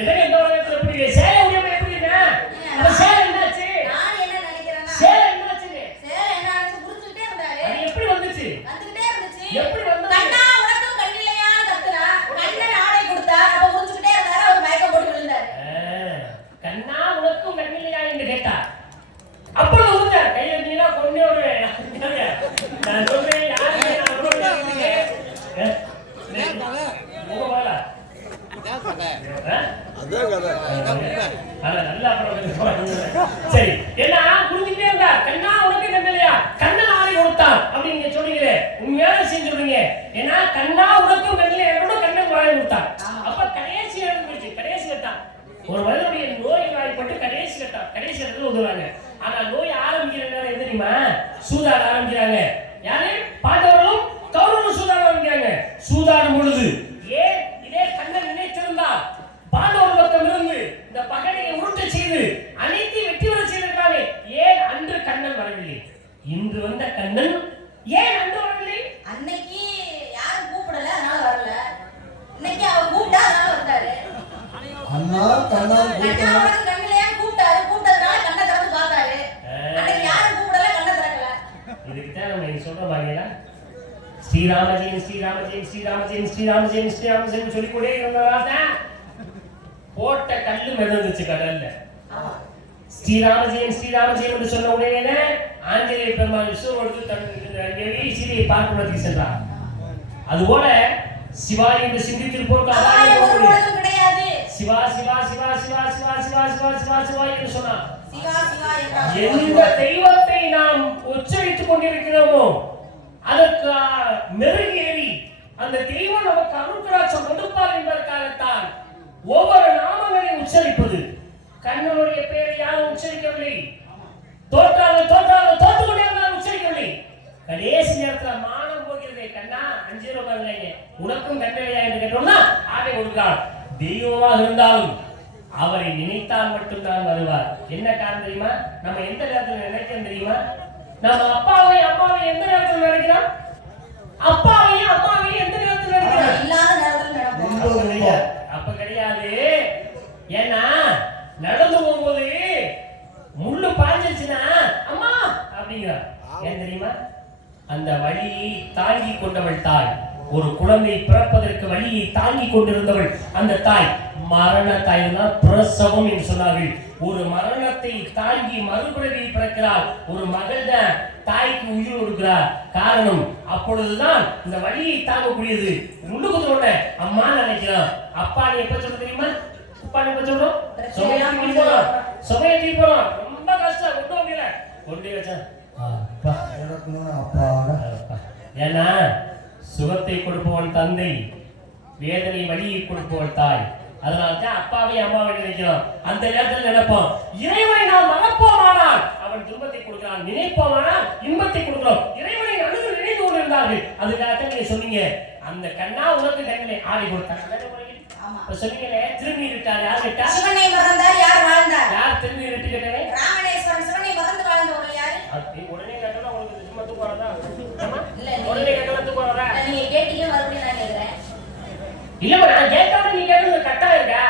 எதற்கு இந்த உலகத்துல எப்படி சேலை உரியாம எப்படி இருக்கேன்? அந்த சேலை என்னாச்சு? நான் என்ன நினைக்கிறேன்னா சேலை என்னாச்சு? சேலை என்னாச்சு? புடிச்சிட்டே இருந்தாரு. அது எப்படி வந்துச்சு? வந்துட்டே இருந்துச்சு. எப்படி வந்து? கண்ணா உனக்கும் கண்ணில்லையான்னு கத்துனா கண்ணன் ஆடை கொடுத்தா அப்ப புடிச்சிட்டே இருந்தாரு. அவர் மயக்கம் போட்டு விழுந்தாரு. கண்ணா உனக்கும் கண்ணில்லையா என்று கேட்டா அப்பொழுது விழுந்தார். கையில நீனா கொண்டே ஒரு நான் சொல்றேன் யாருமே நான் சரி என்ன புரிஞ்சுக்கிட்டே இருந்தா கண்ணா உனக்கு கண்ணில்லையா கண்ணன் ஆடை கொடுத்தான் அப்படின்னு சொன்னீங்க. உண்மையான செஞ்சுடுறீங்க. ஏன்னா கண்ணா உனக்கும் கண்ணில்லை என்னோட கண்ணன் ஆடை கொடுத்தான். அப்ப கடைசி எழுந்துருச்சு. கடைசி கட்டம் ஒரு மனிதனுடைய நோய் வாய்ப்பட்டு கடைசி கட்டம் கடைசி இடத்துல உதவுறாங்க. ஆனா நோய் ஆரம்பிக்கிற நேரம் எது தெரியுமா? சூதாட ஆரம்பிக்கிறாங்க. யாரு? பாண்டவர்களும் கௌரவரும் சூதாட ஆரம்பிக்கிறாங்க. சூதாடும் பொழுது ஏன் இதே கண்ணன் நினைத்திருந்தா பாண்டவர் பக்கம் இருந்து இந்த பகடையை இன்று வந்த கண்ணன் ஏன் அன்று வரவில்லை? அன்னைக்கு யாரும் கூப்பிடல அதனால வரல. இன்னைக்கு அவ கூப்பிட்டா அதனால வந்தாரு. அண்ணா கண்ணா கண்ணா அவனுக்கு கண்ணிலையா கூப்பிட்டாரு. கூப்பிட்டதுனால கண்ணை திறந்து பார்த்தாரு. அன்னைக்கு யாரும் கூப்பிடல, கண்ணை திறக்கல. இதுக்குதான் நம்ம இங்க சொல்ற பாருங்களா, ஸ்ரீராமஜெயம் ஸ்ரீராமஜெயம் ஸ்ரீராமஜெயம் ஸ்ரீராமஜெயம் ஸ்ரீராமஜெயம் சொல்லிக்கொண்டே இருந்ததான் போட்ட கல்லு மிதந்துச்சு கடல்ல. ஸ்ரீராமஜெயம் ஸ்ரீராமஜெயம் என்று சொன்ன உடனே ஆஞ்சநேய பெருமாள் விஷ்ணுவோடு தன் சீதையை பார்க்கிறதுக்கு சென்றார். அதுபோல சிவாய் என்று சிந்தித்திருப்போம் கிடையாது. சிவா சிவா சிவா சிவா சிவா சிவா சிவா சிவா சிவா என்று சொன்னார். சிவா சிவா என்றார். எந்த தெய்வத்தை நாம் உச்சரித்துக் கொண்டிருக்கிறோமோ அதற்கு மெருகேறி அந்த தெய்வம் நமக்கு அனுகிரகம் கொடுப்பார் என்பதற்காகத்தான் ஒவ்வொரு நாமங்களையும் உச்சரிப்பது. கண்ணனுடைய பெயரை யாரும் உச்சரிக்கவில்லை. தோற்றாலும் தோற்றுக்கொண்டே இருந்தாலும் உச்சரிக்கவில்லை. கடைசி நேரத்தில் மானம் போகிறதே, கண்ணா 5 ரூபாய் இல்லைங்க உனக்கும் கண்ணையா என்று கேட்டோம்னா ஆடை கொடுக்கிறார். தெய்வமாக இருந்தாலும் அவரை நினைத்தால் மட்டும்தான் வருவார். என்ன காரணம் தெரியுமா? நம்ம எந்த நேரத்தில் நினைக்கிறோம் தெரியுமா? நம்ம அப்பாவையும் அம்மாவையும் எந்த நேரத்தில் நினைக்கிறோம்? அப்பாவையும் அம்மாவையும் எந்த நேரத்தில் நினைக்கிறோம்? இல்லாத நேரத்தில் நடக்கும். அப்ப கிடையாது. ஏன்னா நடந்து போகும்போது முள்ளு பாஞ்சிருச்சுன்னா அம்மா அப்படிங்கிற. ஏன் தெரியுமா? அந்த வழியை தாங்கி கொண்டவள் தாய். ஒரு குழந்தை பிறப்பதற்கு வழியை தாங்கி கொண்டிருந்தவள் அந்த தாய். மரண தாய்னா பிரசவம் என்று சொன்னார்கள். ஒரு மரணத்தை தாங்கி மறுபிறவி பிறக்கிறார். ஒரு மகள் தான் தாய்க்கு உயிர் கொடுக்கிறார். காரணம் அப்பொழுதுதான் இந்த வழியை தாங்கக்கூடியது. முள்ளு குத்துறோட அம்மா நினைக்கிறான். அப்பா நீ எப்ப சொல்ல தெரியுமா? அப்பா நீ எப்ப சொல்றோம்? சுமையை போறோம். ரொம்ப கஷ்டம், கொண்டு முடியல, கொண்டு வச்சேன். ஏன்னா சுகத்தை கொடுப்பவன் தந்தை, வேதனை வழியை கொடுப்பவன் தாய். அதனால்தான் அப்பாவை அம்மாவை நினைக்கிறோம். அந்த நேரத்தில் நினைப்போம் இறைவனை நாம் மறப்போமானால் அவன் துன்பத்தை கொடுக்கிறான், நினைப்போமானால் இன்பத்தை கொடுக்கிறோம். இறைவனை அணுகு நினைத்து கொண்டிருந்தார்கள். அதுக்காகத்தான் நீங்க சொன்னீங்க அந்த கண்ணா உனக்கு கண்ணிலே ஆடி கொடுத்தாங்க. சொன்னீங்களே திரும்பி விட்டார். யார் விட்டா? சிவனை மறந்தார், யார் வாழ்ந்தார்? யார் திரும்பி விட்டு கேட்டவே? ராமேஸ்வரன். சிவனை மறந்து வாழ்ந்தவர்கள் யாரு? உடனே கேட்டா உங்களுக்கு சும்மா தூக்கம் வரதா? இல்ல உடனே கேட்டா தூக்கம் வரதா? நீங்க கேட்டீங்க, மறுபடியும் நான் கேக்குறேன். இல்ல நான் கேட்டா நீங்க கேக்குறது கரெக்டா இருக்கா?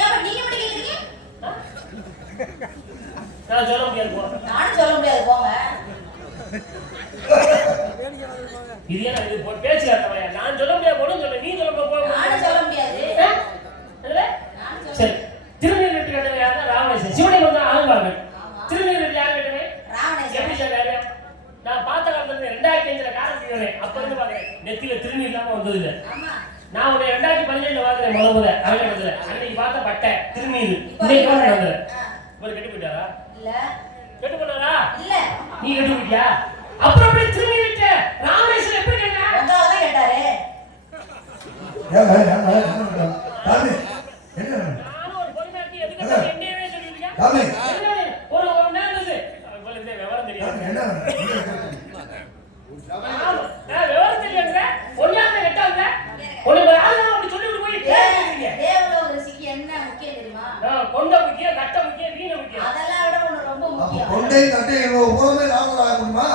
ஏன் நீங்க எப்படி கேக்குறீங்க? நான் சொல்ல முடியாது போ. நானும் சொல்ல முடியாது போங்க. இது என்ன இது பேச்சு காட்டவையா? நான் சொல்ல முடியாது போன்னு சொல்ல, நீ சொல்ல போ. நானும் சொல்ல முடியாது. சரி, திருநீர் வெட்டி கட்டவே யாருன்னா ராமேஸ்வரன். சிவனை வந்து ஆழ்வார்கள். திருநீர் வெட்டி யார் கட்டவே? ராமேஸ்வரன். எப்படி சொல்றாரு? நான் பார்த்த காலத்துல 2005 காரணம் அப்ப இருந்து பாக்குறேன். நெத்தியில திருநீர் இல்லாம வந்தது இல்ல. ஆமா. நான் உன்னை 2017 பாக்குறேன் முதல்ல அரங்கத்துல. அன்னைக்கு பார்த்த பட்டை திருநீர் இன்னைக்கு நடந்தது. இவர் கெட்டு போயிட்டாரா? இல்ல. கெட்டு போனாரா? இல்ல. நீ கெட்டு போயிட்டியா? அப்புறம் அப்படியே திருநீர் விட்ட ராமேஸ்வரன் எப்படி கேட்டா? உங்களாதான் கேட்டாரு. நானும் ஒரு பொறுமையாட்டி எதுக்கு என்னையவே சொல்லிருக்கேன். ஒரு நேரத்து உங்களுக்கு விவரம் தெரியாது. விவரம் தெரியாதுங்க. ஒன்னாவது எட்டாவது உனக்கு ஆளுநர் அப்படி சொல்லிட்டு போய் தேவலோக ரிஷிக்கு என்ன முக்கியம் தெரியுமா? கொண்ட முக்கியம், கட்ட முக்கியம், வீண முக்கியம். அதெல்லாம் விட ஒண்ணு ரொம்ப முக்கியம். கொண்டை கட்டை உறவுமே நாமளாக முடியுமா?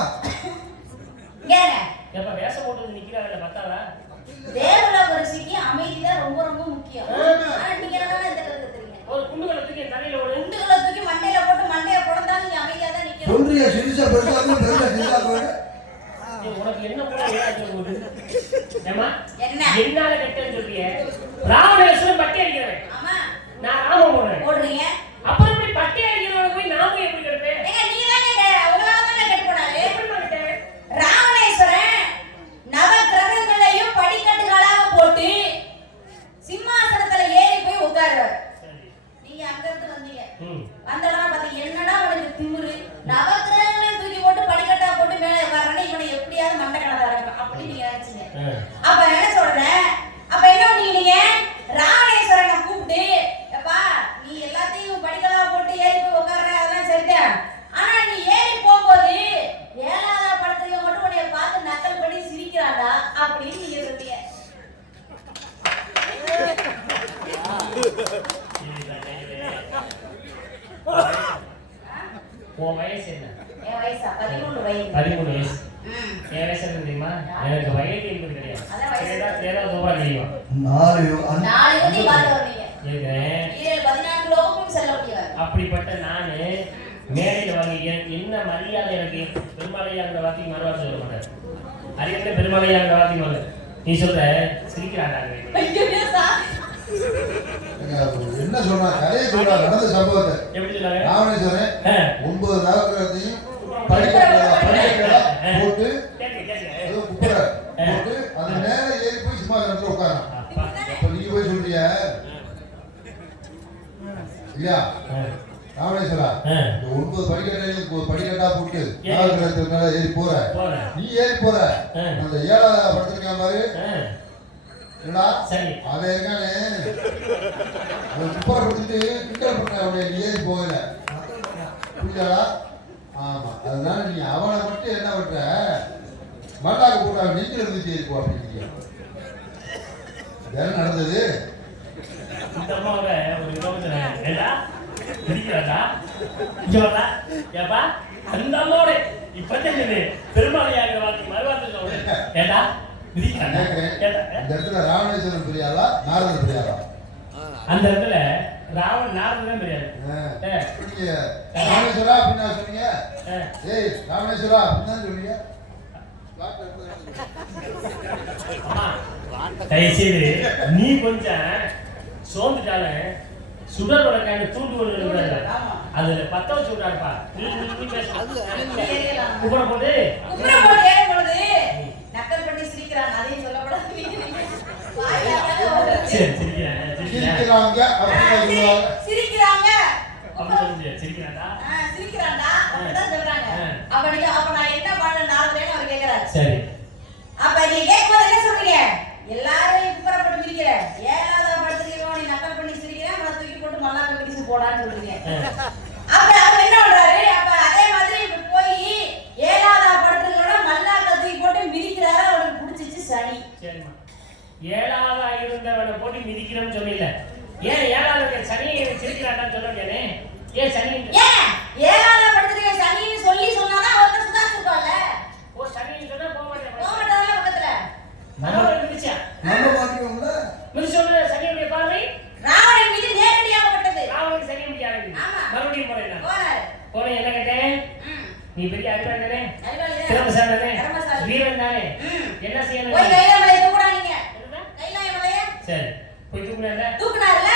ஏங்க எப்ப வேஷம் போட்டு நிக்கிறாங்க பத்தாதா? தேவலோக ரிஷிக்கு அமைதிதான் ரொம்ப ரொம்ப முக்கியம். ஆனா நீங்க என்னன்னா இந்த கருத்து தெரியுங்க. ஒரு குண்டுகளை தூக்கி தலையில ஒரு குண்டுகளை தூக்கி மண்டையில போட்டு மண்டைய பொளந்தாலும் நீங்க அமைதியா தான் நிக்கணும். சொல்றியா சிரிச்சா பெருசாக பெருசா சிரிச்சா போயிடு. உனக்கு என்ன போல ஏதாச்சும் போகுது? ஏமா என்ன என்னால கெட்டேன்னு சொல்றியே? ராமேஸ்வரன் பட்டி அடிக்கிறேன். ஆமா. நான் ராம போடுறேன். போடுறீங்க. அப்புறம் இப்படி பட்டி அடிக்கிறவங்க போய் நாம எப்படி கெடுப்பேன்? ஏங்க நீங்க தான் உங்களால தான் கெட்டு போனாரு. எப்படி கெட்டேன்? ராமேஸ்வரன் நவ கிரகங்களையும் படிக்கட்டுகளாக போட்டு சிம்மாசனத்துல ஏறி போய் உட்கார்றாரு. நீங்க அங்க இருந்து வந்தீங்க. வந்தடா பாத்தீங்க என்னடா உனக்கு திமிரு? நவ கிரகங்களையும் தூக்கி போட்டு படிக்கட்டா போட்டு மேலே உட்கார்றனே இவனை எப்படியாவது மண்டக்கணதா இருக்கணும் அப்படி நீங்க நினைச்சீங்க. அப்ப நினைச்ச உடனே அப்ப என்ன பண்ணீங்க? ராமேஸ்வரனை கூப்பிட்டு எப்பா நீ எல்லாத்தையும் படிக்கலா போட்டு ஏறி போய் உட்கார்ற உன் வயசு என்ன? என் வயசா 13 வயது. 13 வயசு. ம். என் வயசு என்ன தெரியுமா? எனக்கு வயது என்பது கிடையாது. அதான் வயசு. ஏதோ தூரம் தெரியும். 4 யுத்தி பார்த்து வரீங்க. இருக்கிறேன். 14 லோகமும் செல்லக்கூடியவர். அப்படிப்பட்ட நானு மேடையில் வாங்கி என்ன மரியாதை எனக்கு பெருமலையாங்கிற வார்த்தைக்கு மறுவார்த்தை சொல்ல மாட்டேன். அறிவியல பெருமலையாங்கிற வார்த்தைக்கு வந்து நீ சொல்ற சிரிக்கிறாங்க. ஐயோ சார். என்ன சொல்றா கதையை சொல்றா நடந்த சம்பவத்தை எப்படி சொன்னாங்க? ராவணேஸ்வரன் 9 நவக்கிரகத்தையும் படிக்கட்டா போட்டு குப்புற போட்டு அந்த நேர ஏறி போய் சிம்மாசனத்துல உட்காரான். அப்ப நீங்க போய் சொல்றிய இல்லையா ராவணேஸ்வரா இந்த 9 படிக்கட்டையும் படிக்கட்டா போட்டு நவக்கிரகத்துக்கு மேல ஏறி போற நீ ஏறி போற அந்த 7வது படுத்திருக்க மாதிரி என்னடா அவன் இருக்கானே அவன் குப்பரை கொடுத்துட்டு கிண்டல் பண்ண அவனை நீ ஏறி போகல புரியுதாடா? ஆமா அதனால நீ அவனை மட்டும் என்ன பண்ற மல்லாக்க போட்டு அவன் நெஞ்சில் இருந்துச்சு ஏறி போ அப்படின்னு வேலை நடந்தது. இந்த அம்மாவை ஒரு யோசனை ஏடா பிடிக்கிறாடா இங்கோடா ஏப்பா அந்த அம்மாவோட இப்பதான் பெருமாளையாகிற வார்த்தை மறுவார்த்தை சொல்றேன். ஏடா இந்த இடத்துல ராவணேஸ்வரன் பெரியாளா நாரதன் பெரியாளா? அந்த இடத்துல நாரதன் பெரியாரு. ராவணேஸ்வரா அப்படின்னு சொன்னீங்க. ஏய் ராவணேஸ்வரா அப்படின்னு சொன்னீங்க. தயவுசெய்து நீ கொஞ்சம் சோர்ந்துட்டால சுடர் வழக்கான தூண்டு கொண்டு அதுல 10 வச்சு விட்டாருப்பா. குப்புற போட்டு ஏறும் பொழுது நக்கல் பண்ணி சிரிக்கிறான். அதையும் சொல்லக்கூடாது. சரி சிரிக்கிறாங்க சிரிக்கிறாங்க சிரிக்கிறாண்டா சிரிக்கிறாண்டா அப்படிதான் சொல்றாங்க. அப்ப நான் என்ன பண்ண நாரதன்னு அவர் கேக்குறாரு. சரி அப்ப நீ கேட்கும்போது என்ன சொல்றீங்க? எல்லாரையும் குப்புறப்பட்டு மிதிக்கிற 7வது படுத்துக்கிறோம் நீ நக்கல் பண்ணி சிரிக்கிற அவனை தூக்கி போட்டு மல்லாக்க மிதிச்சு போடான்னு சொல்றீங்க. அப்ப அவர் என்ன பண்றாரு? அப்ப அதே மாதிரி இப்ப போய் 7வது படுத்துக்கிறோட மல்லாக்க தூக்கி போட்டு மிதிக்கிறாரு. அவனுக்கு பிடிச்சிச்சு சனி. சரிம்மா 7வது இருந்தவனை போட்டு மிதிக்கிறோம்னு சொல்லல. ஏன் 7வது சனி சிரிக்கிறாண்டான்னு சொல்ல முடியாதே. ஏன் சனி ஏன் 7வது படுத்துக்கிற சனின்னு சொல்லி சொன்னாதான் அவர்கிட்ட சுதாரிச்சுக்கோல்ல. ஓ சனின்னு சொன்னா போக மாட்டேன். கோமட்டல பக்கத்துல மனோட மிதிச்சா நம்ம பாத்துக்கோங்கள மிதிச்சோட சனியுடைய பார்வை ராவணன் மீது நேரடியாக பட்டது. ராவணன் சனி முடியாது. மறுபடியும் போறேன் போறேன் என்ன கேட்டேன்? நீ பெரிய அறிவாளி தானே, திறமசாலி தானே, வீரன் தானே, என்ன செய்யணும்? போய் கைலாய மலையை தூக்குறானீங்க. கைலாய மலையை சரி போய் தூக்குனாருல. தூக்குனாருல.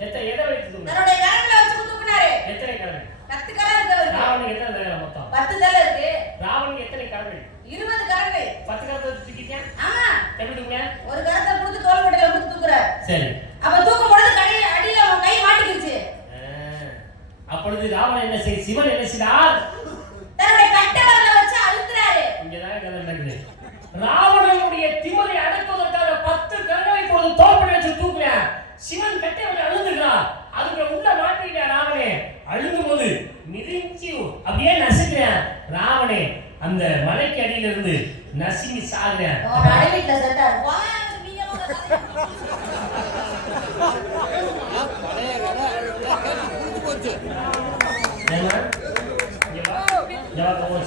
எதை வைத்து தூக்குனாரு? தன்னுடைய கரங்களை வச்சு தூக்குனாரு. எத்தனை கரங்கள்? 10 கரங்கள் இருக்கு அவருக்கு. ராவனுக்கு எத்தனை கரங்கள் மொத்தம்? 10 தலை இருக்கு. ராவனுக்கு எத்தனை கரங்கள்? 20 கரங்கள். 10 கரத்தை வச்சு தூக்கிட்டியா? ஆமா. எப்படி தூக்குங்க? ஒரு கரத்தை கொடுத்து தோள் பட்டையில கொடுத்து தூக்குறாரு. சரி. அப்ப தூக்கும் பொழுது அடியில அவன் கை மாட்டிக்கிச்சு. அப்பொழுது ராவணன் என்ன செய்ய சிவன் என்ன செய்தார்? தன்னுடைய கட்டவரல வச்சு அழுத்துறாரு. இங்கதான் கதை நடக்குது. ராவணனுடைய திமிரை அடக்குவதற்காக 10 கரங்களை இப்பொழுது தோள்பட்டை வச்சு தூக்குறான். சிவன் கட்டவரை அழுந்துக்கிறான். அதுக்கு உள்ள மாட்டிக்கிட்ட ராவணே அழுகும் போது மிதிஞ்சு அப்படியே நசுக்கிறான். ராவணே அந்த மலைக்கு அடியில இருந்து நசுங்கி சாகுறான். அடிவிட்ல செட்டார். வா நீங்க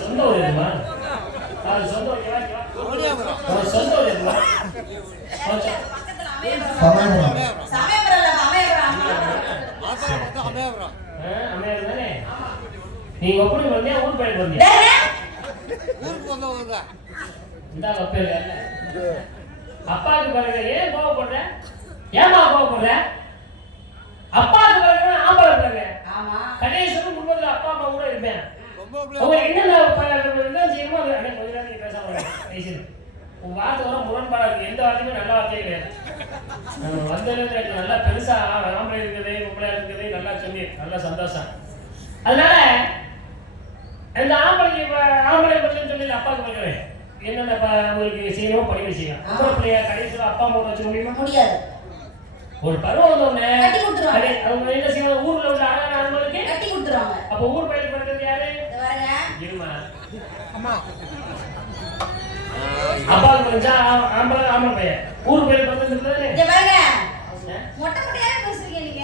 சொந்த ஊர் எதுமா? சொந்த ஊர் சொந்த ஊர் எதுமா? அமையாரு தானே? நீங்க எப்படி வந்தீங்க? ஊர் போயிட்டு வந்தீங்க? இந்தாங்க பேரு அப்பாவுக்கு பிறகு ஏன் கோவப்படுற? ஏமா கோவப்படுற? அப்பாவுக்கு பிறகு ஆம்பளை பிறகு கணேசன் குடும்பத்துல அப்பா அம்மா கூட இருப்பேன். உங்களுக்கு என்னென்ன செய்யணுமோ அது கொஞ்ச நேரம் பேசாம உன் வார்த்தை வர முரண்பாடா இருக்கு. எந்த வார்த்தையுமே நல்ல வார்த்தையே கிடையாது. வந்ததுல எனக்கு நல்லா பெருசா ஆம்பளை இருக்குது பொம்பளை இருக்குது நல்லா சொன்னி நல்லா சந்தோஷம். அதனால இந்த ஆம்பளை பற்றி சொல்லி அப்பாவுக்கு பார்க்கிறேன் என்னென்ன உங்களுக்கு செய்யணும் படிக்க செய்யணும். அப்புறம் பிள்ளைய கடைசியில் அப்பா அம்மா வச்சு முடியுமா? முடியாது. ஒரு பருவம் வந்தோடனே அவங்க என்ன செய்வாங்க? ஊர்ல உள்ள அழகான ஆண்களுக்கு கட்டி கொடுத்துருவாங்க. அப்ப ஊர் பயிர் பண்றது யாரு? இருமா அப்பாவுக்கு கொஞ்சா ஆம்பளை பையன் ஊர் பயிர் பண்றது மொட்டை மொட்டையா பேசுறீங்க நீங்க.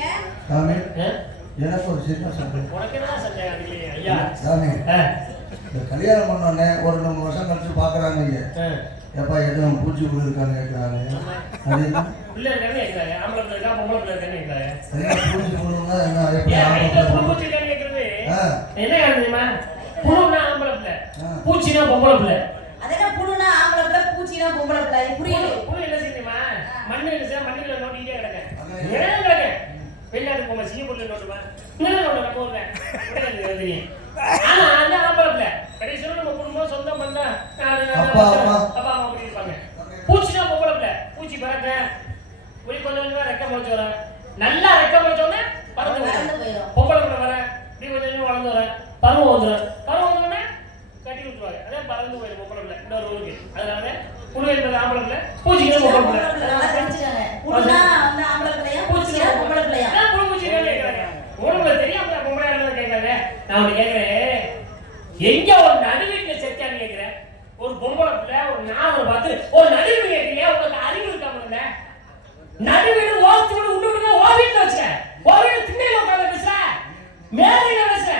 எனக்கு ஒரு சின்ன சந்தேகம். உனக்கு என்ன சந்தேகம் அதுலயே ஐயா? சாமி, ஆ, இந்த கல்யாணம் பண்ணோடனே ஒரு 2 வருஷம் கழிச்சு பார்க்குறாங்க இங்கே. ஆ. எப்பா எதுவும் பூச்சி இருக்கான்னு கேட்குறாங்க. அது என்ன? பிள்ளை இருக்கானே கேட்கறாங்க. ஆம்பளை பிள்ளை இருக்கா பொம்பளை பிள்ளை இருக்கானே கேட்கறாங்க. என்ன பூச்சி புழுன்னா என்ன? எப்படி ஏன் வயித்துல புழு ஆரம்பம்? பூச்சி இருக்கான்னு கேட்கறது? ஆ. என்ன காரணம் தெரியுமா? புழுன்னா ஆம்பளை பிள்ளை, ஆ. பூச்சினா பொம்பளை பிள்ளை. அதென்ன புழுனா ஆம்பளை பிள்ளை, பூச்சினா பொம்பளை பிள்ளை, இது புரியல. புழு என்ன செய்யுமா? மண்ணு என்ன மண்ணுக்குள்ள நோண்டிட்டே கிடக்க. என்ன கிடக்க? வெளிநாட்டு போமா சிங்கப்பூர்ல நோட்டுமா? இங்கே நோட்டு நம்ம ஊர்ல. தெரியும். ஆனா அந்த ஆம்பளை பிள்ளை கடைசியில நம்ம குடும்பம் சொந்தம் பண்ணா அப்பா, அம்மா. அப்பா அம்மா அப்படி இருப்பாங்க. பூச்சினா பொம்பளை பிள்ளை, பூச்சி பறக்க ஒரு கொஞ்சம் கொஞ்சமா ரெக்க முளைச்சு வர, நல்லா ரெக்க முளைச்சோடனே பறந்து பறந்து வரும். போயிடும். பொம்பளை பிள்ளை வர இப்படி கொஞ்சம் கொஞ்சம் வளர்ந்து வர பருவம் வந்துடும். பருவம் வந்தோடனே கட்டி விட்டுருவாங்க. அதே பறந்து போயிடும் பொம்பளை பிள்ளை இன்னொரு ஊருக்கு. அதனால புழு என்பது ஆம்பளை பிள்ளை, பூச்சினா பொம்பளை பிள்ளை. நல்லா தெரிஞ்சுக்கங்க. புழுனா வந்து ஆம்பளை பிள்ளையா, பூச்சினா பொம்பளை பிள்ளையா? ஏன் புழு பூச்சி கேட்கறாங்க? உங்களுக்கு தெரியாம பொம்பளை யாரும் கேட்கறாங்க. நான் ஒண்ணு கேட்கிறேன், எங்க ஒரு நடுவீட்டுல செத்தான்னு கேட்கிறேன். ஒரு பொம்பளை பிள்ளை ஒரு நாவலை பார்த்து ஒரு நடுவீடு கேட்கிறீங்க. உங்களுக்கு அறிவு இருக்கா? முதல்ல நடுவீடு ஓரத்து வீடு உண்டு விடுங்க. ஓ வீட்டுல வச்சுக்க. ஓ வீடு திண்ணையில உட்காந்து பேசுற, மேலையில பேசுற,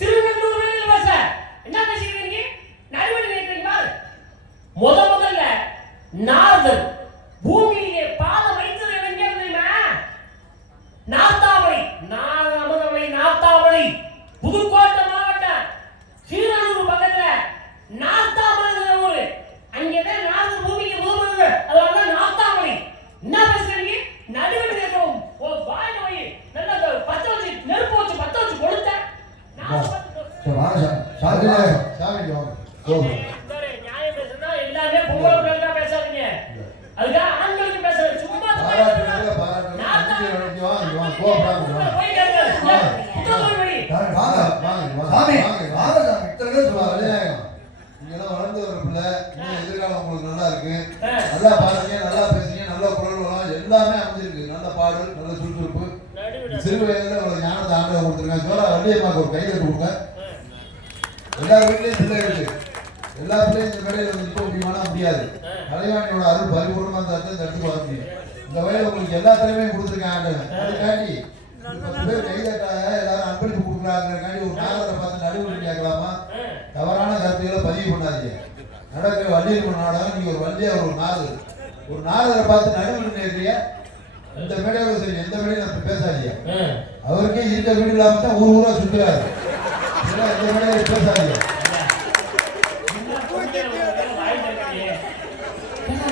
திருநெல்லூர் வேலையில பேசுற. என்ன பேசுறீங்க நீங்க? நடுவீடு கேட்கிறீங்க. முதல்ல நாரதர் பூமியிலே பாதம் வைத்தது எங்க தெரியுமா? நார்த்தாமலை. அமதமலை நார்த்தாமலை, புதுக்கோட்டை மாவட்டம் கீரனூர் பக்கத்துல நார்த்தாமலை ஊரு. அங்கதான் நாரதர் பூமிக்கு பூமி. அதனால நார்த்தாமலை. என்ன பேசுறீங்க? நடுவில் கேட்கவும் ஓ வாயில வை நல்லா பத்த வச்சு நெருப்பு வச்சு பத்த வச்சு கொடுத்த சரி, வாங்க சாமி. சாமி வாங்க. போகும். நியாயம் பேசுறதா எல்லாமே பொம்பளை பிள்ளை தான் பேசாதீங்க. அதுக்காக ஆண்களுக்கு பேசுறது சும்மா பாராட்டுறதுல பாராட்டுறது. நன்றி வாங்க வாங்க. கோபப்படாம போய் கேட்கறது. புத்தகம் படி. சாமி, வாங்க. வாங்க சாமி, வாங்க. வாங்க சாமி. இத்தனை பேர் சும்மா சொல்லுவாங்க. விளையாடுங்க. நீங்கெல்லாம் வளர்ந்து வர பிள்ளை, இன்னும் எதிர்காலம் உங்களுக்கு நல்லா இருக்கு. நல்லா பாருங்க, நல்லா பேசுறீங்க, நல்ல குரல் வளம் எல்லாமே அமைஞ்சிருக்கு. நல்ல பாடல், நல்ல சுறுசுறுப்பு. சிறு வயதுல உங்களுக்கு ஞானத்தை ஆண்டவன் கொடுத்துருக்காங்க. ஜோரா வள்ளியம்மாக்கு ஒரு கைதட்டு கொடுங்க. எல்லா வீட்லயும் பிள்ளை இருக்கு. எல்லா பிள்ளையும் இந்த மேடையில வந்து நிற்க முடியுமானா முடியாது. கலைவாணியோட அருள் பரிபூர்ணமா இருந்தா தான் இந்த இடத்துக்கு வர முடியும். இந்த வயதில் உங்களுக்கு எல்லா திறமையும் கொடுத்துருக்காங்க ஆண்டவன். அதுக்காண்டி 10 பேர் கைதட்டாக எல்லாரும் அன்பளிப்பு கொடுக்குறாங்கிறக்காண்டி ஒரு நாகரை பார்த்து நடுவில் கேட்கலாமா? தவறான கருத்துக்களை பதிவு பண்ணாதீங்க. நடக்கிற வள்ளியம்மன் நாடகம் நீங்க ஒரு வள்ளியா ஒரு நாகர். ஒரு நாகரை பார்த்து நடுவில் கேட்கிறீங்க. இந்த மேடையோட சரி, எந்த மேடையும் நம்ம பேசாதீங்க. அவருக்கே இருக்க வீடு இல்லாம தான் ஊரா சுற்றுறாரு. இந்த மேடையில பேசாதீங்க.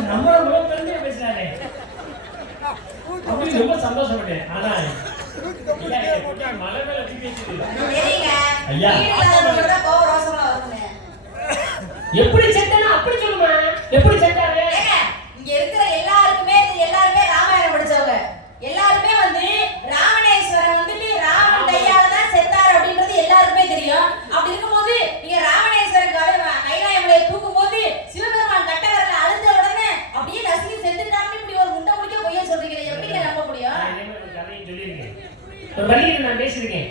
நம்மளோட பெருமையா பேசுறானே அப்படி ரொம்ப சந்தோஷப்பட்டேன். ஆனா மலை மேல சரிங்க. ஐயா. வீட்டுல இருக்கிறவங்க தான் கோவம் ரோசமா வருங்க. எப்படி செத்தானா அப்படி சொல்லுமா? எப்படி செத்தாரு? ஏங்க, இங்க இருக்கிற எல்லாருமே ராமாயணம் படிச்சவங்க. எல்லாருமே வந்து ராவணேஸ்வரன் வந்துட்டு ராமன் கையால தான் செத்தாரு அப்படின்றது எல்லாருக்குமே தெரியும். அப்படி இருக்கும்போது நீங்க ராவணேஸ்வரன் கைலாய மலையை தூக்கும் போது சிவபெருமான் கட்டகரல அழுந்த உடனே அப்படியே நசுங்கி செத்துட்டாருன்னு இப்படி ஒரு முண்டை முடிக்க பொய்ய சொல்றீங்க. எப்படிங்க நம்ப முடியும்? ஒரு வழியில் நான் பேசியிருக்கேன்.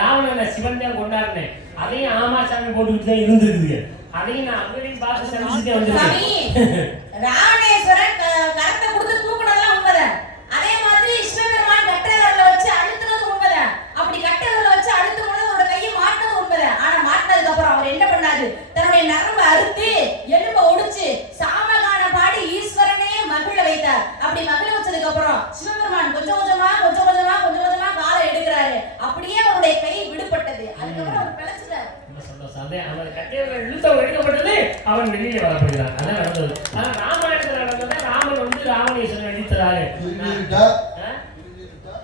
ராவணனை சிவன் தான் கொண்டாடுனேன். அதையும் ஆமாசாமி போட்டுக்கிட்டு தான் இருந்திருக்குது. அதையும் நான் அங்கேயும் பார்த்து சந்திச்சுட்டே வந்திருக்கேன். ராவணேஸ்வரன் கரத்தை கொடுத்து தூக்குனதெல்லாம் உண்மைதான். அதே மாதிரி சிவபெருமான் கட்டகரல வச்சு அழுத்துனது உண்மைதான். அப்படி கட்டகரல வச்சு அழுத்தும் பொழுது அவரோட கையை மாட்டினது உண்மைதான். ஆனா மாட்டினதுக்கு அப்புறம் அவர் என்ன பண்ணாரு? தன்னுடைய நரம்பை அறுத்து எலும்பை ஒடிச்சு சாமகான பாடி ஈஸ்வரனே மகிழ வைத்தார். அப்படி மகிழ வச்சதுக்கு அப்புறம் சிவபெருமான் கொஞ்சம் கொஞ்சமா காலை எடுக்கிறாரு. அப்படியே அவருடைய கை விடுபட்டது. அதுக்கப்புறம் அவர் பிழைச்சிட்டாரு. அவன் கட்டையில இழுத்தவன் எடுக்கப்பட்டது, அவன் வெளியில வரப்படுகிறான். அதான் நடந்தது. ஆனா ராமாயணத்துல நடந்தது ராமன் வந்து ராவணேஸ்வரன் அடித்தாரு.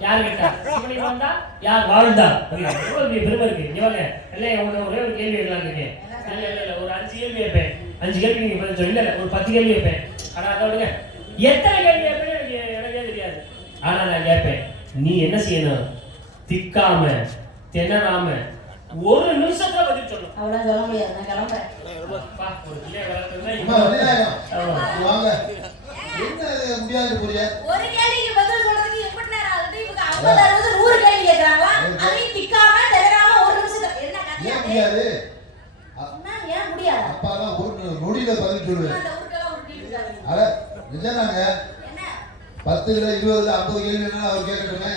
யார் கேட்டா? சிவனை வந்தா யார் வாழ்ந்தா? எவ்வளவு பெருமை இருக்கு. இவங்க எல்லாம் ஒரே ஒரு கேள்வி இருக்கேன். இல்ல ஒரு 5 கேள்வி வைப்பேன். 5 கேள்வி நீங்க பதில் சொல்ல. இல்ல ஒரு 10 கேள்வி வைப்பேன். ஆனா அதோட எத்தனை கேள்வி வைப்பேன்னு எனக்கே தெரியாது. ஆனா நான் கேட்பேன், நீ என்ன செய்யணும்? திக்காம திணறாம ஒரு நிமிஷத்துல பதில் சொல்லணும். அவ்வளவு சொல்ல முடியாது. நான் கிளம்புறேன். ஒரு பிள்ளை வளர்த்ததுன்னா வாங்க. என்ன முடியாது புரிய? ஒரு கேள்விக்கு பதில் சொல்றதுக்கு எப்படி நேரம் ஆகுது? இவங்க 50 60 100 கேள்வி கேக்குறாங்களா? அதையும் திக்காம திணறாம ஒரு நிமிஷத்துல என்ன கதையா? ஏன் முடியாது? ஏன் முடியாது? அப்பாலாம் ஒரு நொடியில பதில் சொல்லுவேன். அந்த ஊர்க்கெல்லாம் ஒரு கேள்வி கேக்குறாங்க. அட நிஜம்தாங்க. என்ன? 10 இல்ல 20 இல்ல 50 கேள்வி வேணாலும் அவர் கேட்கட்டுமே.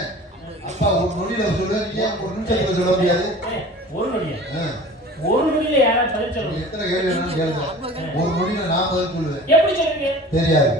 அப்பா ஒரு நொடியில சொல்லு, நீ ஏன் ஒரு நிமிஷத்துல சொல்ல முடியாது? ஒரு நொடியா? ஆ. ஒரு நொடியில யாராவது பதில் சொல்லுங்க. எத்தனை கேள்வி வேணாலும் கேளுங்க. ஒரு நொடியில நான் பதில் சொல்லுவேன். எப்படி சொல்லுவீங்க? தெரியாது.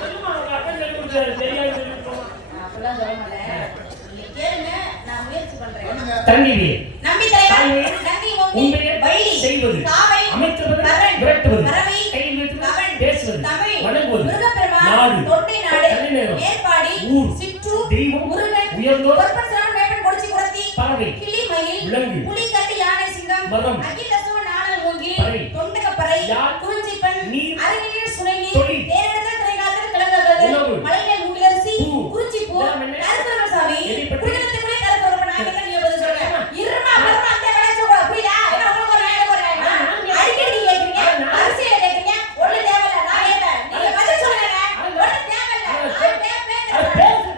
சொல்லுமா, உங்க அப்பா சொல்லி கொடுத்தாரு, தெரியாது சொல்லிருக்கோமா? நான் அப்படிலாம் சொல்ல மாட்டேன். நீங்க கேளுங்க, நான் முயற்சி பண்றேன். தங்கிவி நம்பி தலைவன், நந்தி ஓங்கி, வள்ளி, செய்வது, காவை, அமைத்தவது, கரண், விரட்டுவது, கரவை, கையில் வைத்தது, கவன், பேசுவது, தமிழ், வணங்குவது, முருகப்பெருமான், நாடு, தொண்டை நாடு, தலைநகரம், ஏற்பாடி, ஊர், சிற்றூர், தெய்வம், முருகன், உயர்ந்தோர், பொற்பன் மேப்பன் கொடிச்சி குரத்தி, பறவை, கிளி மயில், விலங்கு, புலி கட்டி யானை சிங்கம், மரம், அகில் அசுவன் நாணல் மூங்கில், பறை, தொண்டகப்பறை, யாழ், குறிஞ்சிப்பெண், நீர், அருகினில் சுனைநீர், தொழில், தேரெடுத்த திரைகாத்தல் கிழங்கர்கள், உணவு, மலைமேல் மூங்கிலரிசி, பூ, குறிஞ்சிப்பூ, இதெல்லாம் என்ன? கருப்பரமசாமி, எலிப்பட்டி, குடிநீரத்துக்குள்ளே கருப்பரமன் நாயகன் நீ பதில் சொல்லுங்க. இருமா, இருமா, அந்த வேலை சொல்றா, புரியுதா? என்ன உங்களுக்கு ஒரு நாயகம் ஒரு நாயகமா? அடிக்கடி நீங்க கேக்குறீங்க, அரசியலை கேக்குறீங்க, ஒண்ணு தேவையில்ல, நான் கேட்பேன். நீங்க பதில் சொல்லுங்க. ஒண்ணு தேவையில்ல, நான் கேட்பேன்.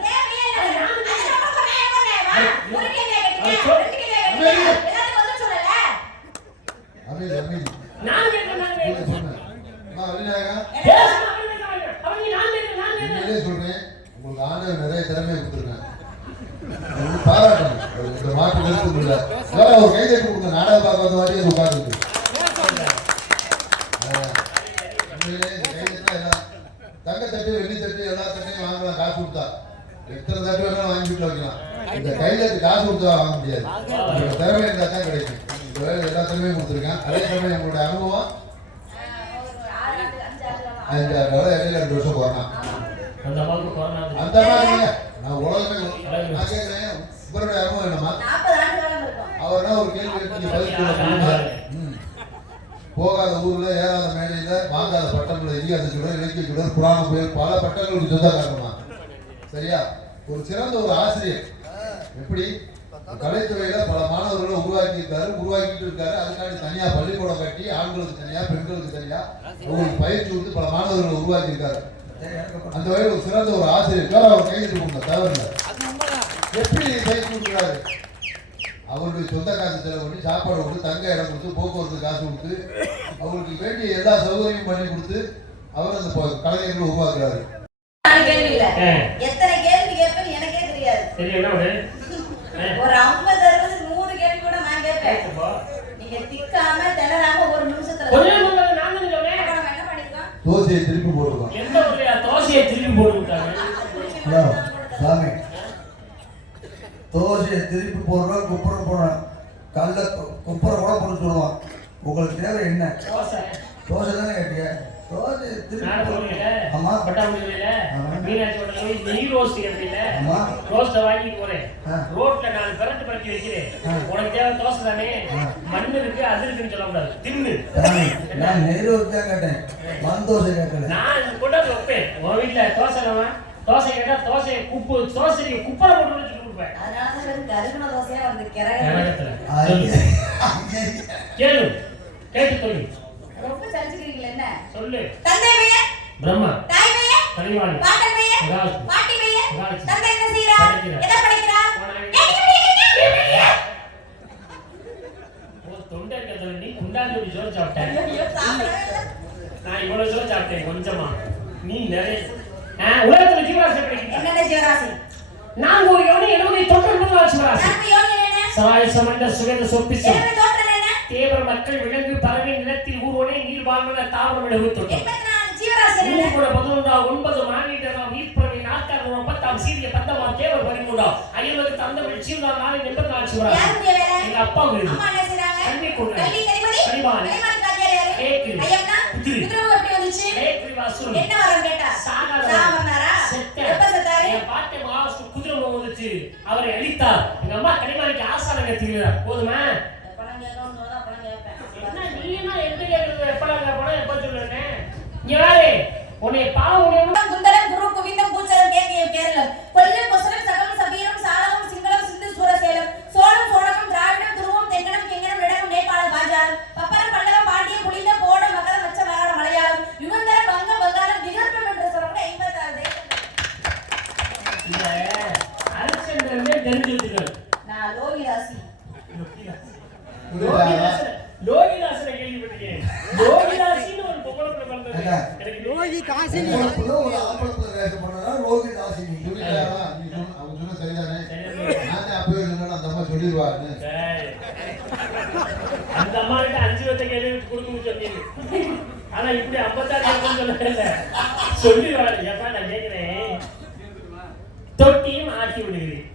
தேவையே இல்லை. அது உங்களுக்கு ஒரு நாயகம் ஒரு நாயகமா? ஒரு கேள்வியா கேட்டீங்க, ரெண்டு கேள்வியா கேட்டீங்க, எல்லாத்துக்கும் பதில் சொல்லல. அமைதி, அமைதி. நான் கேட்கிறேன், நான் நீங்க கேட்கிறேன். சொன்ன. அம்மா, வள்ளிநாயகா, பேசுமா, அவங்க நான் கேட்கிறேன், நான் கேட்கிறேன். உண்மையிலே சொல்றேன், உங்களுக்கு ஆண்டவர் நிறைய திறமையை கொடுத்துருக்காங்க. அது வந்து பாராட்டணும். அது இந்த மாற்று கருத்து இல்லை. வேற ஒரு கை தட்டி கொடுங்க. நாடகம் பார்க்க வந்த மாதிரி உட்கார்ந்து. உண்மையிலே இந்த கை தட்டினா எல்லாம் தங்க தட்டு, வெள்ளி தட்டு, எல்லா தட்டையும் வாங்கலாம் காசு கொடுத்தா. எத்தனை தட்டு வேணாலும் வாங்கி வீட்டில் வைக்கலாம். இந்த கைதட்டு காசு கொடுத்தா வாங்க முடியாது. உங்களோட திறமை இருந்தால் தான் கிடைக்கும். இந்த வேலை எல்லா திறமையும் கொடுத்துருக்கேன். அதே சமயம் உங்களுடைய அனுபவம் ஒரு 6 ஆண்டு 5 ஆண்டு 5-6 நாள் இடையில 2 வருஷம் போறேன். அந்த அம்மாவுக்கு கொரோனா வந்து அந்த மாதிரி இல்ல. நான் உலகமே நான் கேட்கிறேன், உங்களுடைய அனுபவம் என்னமா? 40 ஆண்டு காலம் இருக்கும். அவர்னா ஒரு கேள்வி கேட்டு நீங்க பதில் சொல்ல முடியுமா? போகாத ஊர்ல, ஏறாத மேடையில, வாங்காத பட்டம்ல, இல்லாத சுடர், இலக்கிய சுடர், புராண புயல், பல பட்டங்களுக்கு சொந்தக்காரமா. சரியா? ஒரு சிறந்த ஒரு ஆசிரியர் எப்படி கலைத்துறையில பல மாணவர்களை உருவாக்கிட்டு இருக்காரு. அதுக்காண்டி தனியா பள்ளிக்கூடம் கட்டி, ஆண்களுக்கு தனியா, பெண்களுக்கு தனியா அவங்களுக்கு பயிற்சி கொடுத்து பல மாணவர்களை உருவாக்கி இருக்காரு. அந்த வகையில் ஒரு சிறந்த ஒரு ஆசிரியர். அவர் கைது கொடுங்க, தவறு. எப்படி பயிற்சி கொடுக்குறாரு? அவருடைய சொந்த காசு செலவு பண்ணி, சாப்பாடு கொடுத்து, தங்க இடம் கொடுத்து, போக்குவரத்து காசு கொடுத்து, அவங்களுக்கு வேண்டிய எல்லா சௌகரியமும் பண்ணி கொடுத்து அவர் அந்த கலைஞர்களை உருவாக்குறாரு. கேள்வி இல்ல, எத்தனை கேள்வி கேட்பேன்னு எனக்கே தெரியாது. சரி, என்ன ஒரு ஒரு 50 60 100 கேள்வி கூட நான் கேட்பேன். நீங்க திக்காம திணறாம ஒரு நிமிஷத்துல கொஞ்சம் கொஞ்சம் நான் தான் சொல்றேன். அப்ப நம்ம என்ன பண்ணிருக்கோம்? தோசையை திருப்பி போட்டுருக்கோம். எந்த ஊர்லயா தோசையை திருப்பி போட்டு விட்டாங்க? ஹலோ சாமி, தோசையை திருப்பி போடுறோம், குப்புறம் போடுறோம், கல்ல குப்புறம் கூட போட்டு சொல்லுவான். உங்களுக்கு தேவை என்ன? தோசை தோசை தானே கேட்டீங்க? தோசை திருப்பி நான் போடுறோம். போடுறீங்க. ஆமா. பட்டாம்பூச்சியில ஆமா. மீனாட்சி ஹோட்டல்ல போய் நெய் ரோஸ்ட் கேட்பீங்க. ஆமா. ரோஸ்ட்டை வாங்கிட்டு போறேன். ஆ. ரோட்ல 4 பரட்டு பரட்டி வைக்கிறேன். உனக்கு தேவை தோசை தானே? மண்ணு இருக்கு, அது இருக்குன்னு சொல்லக்கூடாது. தின்னு. சாமி, நான் நெய்ரோடு தான் கேட்டேன், மண் தோசை கேட்கல. நான் கொண்டாந்து வைப்பேன். உன் வீட்டுல தோசை இல்லவா? தோசை கேட்டா தோசையை தோசையை குப்பரை போட்டு வச்சு கொடுப்பேன். அதனாலதான் வெறும் கருகுன தோசையா வந்து கிறகல. கனகத்துல. கேளு, கேட்டு சொல்லு. ரொம்ப சலிச்சுக்கிறீங்களா என்ன? சொல்லு. தந்தை பெயர், பிரம்மா, தாய் பெயர், கலிவாணி, பாட்டன் பெயர், மகாலட்சுமி, பாட்டி பெயர், மகாலட்சுமி. தந்தை என்ன செய்கிறார்? படிக்கிறார். எதை படிக்கிறார்? ஒரு தொண்டை இருக்கிறது நீ குண்டாந்து சோறு சாப்பிட்டேன். ஐயோ, சாப்பிடவே இல்லை. நான் இவ்வளவு சோறு சாப்பிட்டேன் கொஞ்சமா. நீ நிறைய உலகத்துல ஜீவராசி கிடைக்கிறீங்க. என்னென்ன ஜீவராசி? நான் ஒரு யோனி 70 தோற்றம் ஜீவராசி. நான்கு யோனிகள் என்ன? சராய சமண்ட சுகந்த சொப்பிசம் 70 தோற்றம் என்ன? தேவர் மக்கள் விலங்கு பறவை நிலத்தில் ஊர்வனே நீர் வாழ்வன தாவரம் விலகு தொட்டம் 84 ஜீவராசி என்ன? 9 மாவீட்டராம் ஈர்ப்பறவை 40 சீரிய 10 தேவர் 13 ஐயருக்கு தந்தமிழ் சீர்தான் 84 ஜீவராசி. யாருடைய வேலை? எங்க அப்பா வீடு. அம்மா என்ன செய்றாங்க? கல்வி கொள்கை. கல்வி கனிமணி? கனிவாணி. கனிமணி காத்தியார் யாரு? ஏக்கு. ஐயம்னா? குதிரை. குதிரை எப்படி வந்துச்சு? ஏக்கு வாசுரம். என்ன வரம் கேட்டா? சாகாத. சாவனாரா? செத்த. எப்ப செத்தாரு? என் பாட்டை மகாசு குதிரை வந்துச்சு. அவரை அழித்தார். எங்க அம்மா கனிமாரிக்கு ஆசாரம் கத்துக்கிறார். போதுமா? எப்பலாம் கேட்கணும் சொன்னா அப்பலாம் கேட்பேன். என்ன நீ என்ன எந்த கேக்குறது? எப்படா கேப்பணும்? எப்ப சொல்றேன்? யாரே உன்னை பாவம் குந்தலம் குரு குவிந்தம் பூச்சலம் கேக்கியம் கேரளம் கொல்லம் கொசலம் சகலம் சபீரம் சாலகம் சிங்களம் சிந்து சூரசேலம் சோழம் சோழகம் திராவிடம் துருவம் தெங்கனம் கெங்கனம் இடகம் நேபாளம் பாஜாலம் பப்பரம் பல்லவம் பாண்டியம் புலிந்தம் போடம் மகரம் மச்ச மராடம் மலையாளம் யுகந்தரம் வங்கம் வங்காளம் விகற்பம் என்று சொல்லக்கூடிய 56 தேசம். இல்ல அரிச்சந்திரனே தெரிஞ்சு வச்சுக்கணும். நான் லோகிராசி. லோகிதாசனை கேள்விப்பட்டிருக்கேன். லோகிதாசின்னு ஒரு பொம்பளை பிறந்தது. எனக்கு யோகி காசினி ஒரு ஆம்பளை வேஷம் பண்ணா ரோகி தாசினி. துணிக்காரன், நீ சொன்ன அம்மா சொல்லிடுவான்னு. டேய், அந்த அம்மா கிட்ட 5 வத்த கேள்வி கொடுக்கணும் சொன்னீங்க. ஆனா இப்படி 56 கேள்வி சொல்லல. சொல்லிடுவாரு. ஏப்பா நான் கேட்கிறேன், தொட்டியும் ஆட்டி விடுகிறேன்,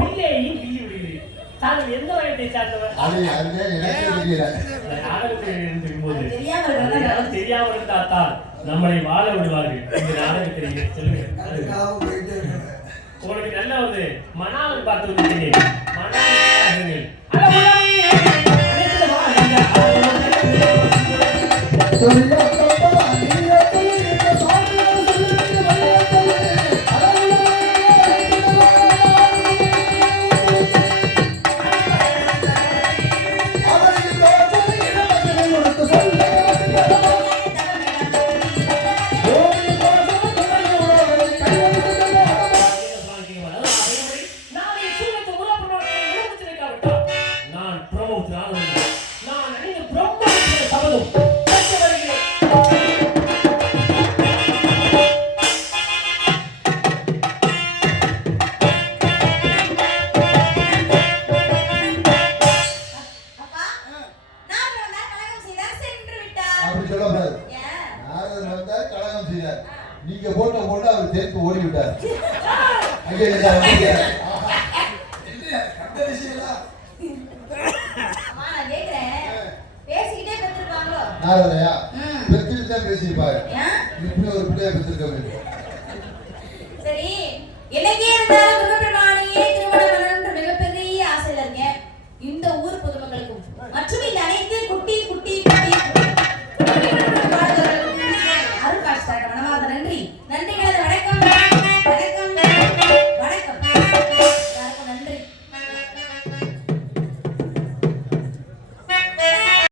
பிள்ளையையும் கிள்ளி விடுகிறேன். தாங்கள் எந்த வயதை சார்ந்தவர்? அது எனக்கே தெரியல. நாடகத்தில் இருக்கும்போது தெரியாம தெரியாமல் இருந்தால் நம்மளை வாழ விடுவார்கள். இந்த நாடகத்தில் சொல்லுங்க. அதுக்காக போயிட்டே இருக்கேன். உங்களுக்கு நல்ல ஒரு மணால் பார்த்து விட்டீங்க. சொல்லியா தப்பா, நீயே சொல்லியா சாமி சொல்லியா நான் பிரமோத் ராகவன். நான் அணிந்த பிரம்ம சபதம் அப்பா நாரதர் வந்தார் கலகம் செய்தார் சென்று விட்டார். அப்படி சொல்லக்கூடாது. ஏன்? நாரதர் வந்தார், கலகம் செய்தார். நீங்க போட்ட போட்டு அவர் சேர்த்து ஓடி விட்டார். அங்கே இருந்தா வந்தீங்க. இல்லையா கண்ட விஷயம்லாம் அம்மா நான் கேக்குறேன், பேசிக்கிட்டே பெற்றிருப்பாங்களோ? நாரதரையா ம். பெற்றுட்டு தான் பேசியிருப்பாரு. ஏன்? இப்படி ஒரு பிள்ளைய பெற்றிருக்க வேண்டும். சரி, எனக்கே இருந்தாலும் முருகப்பெருமானையே திருமணம் பண்ணணும்ன்ற மிகப்பெரிய ஆசையில இருக்கேன். இந்த ஊர் புது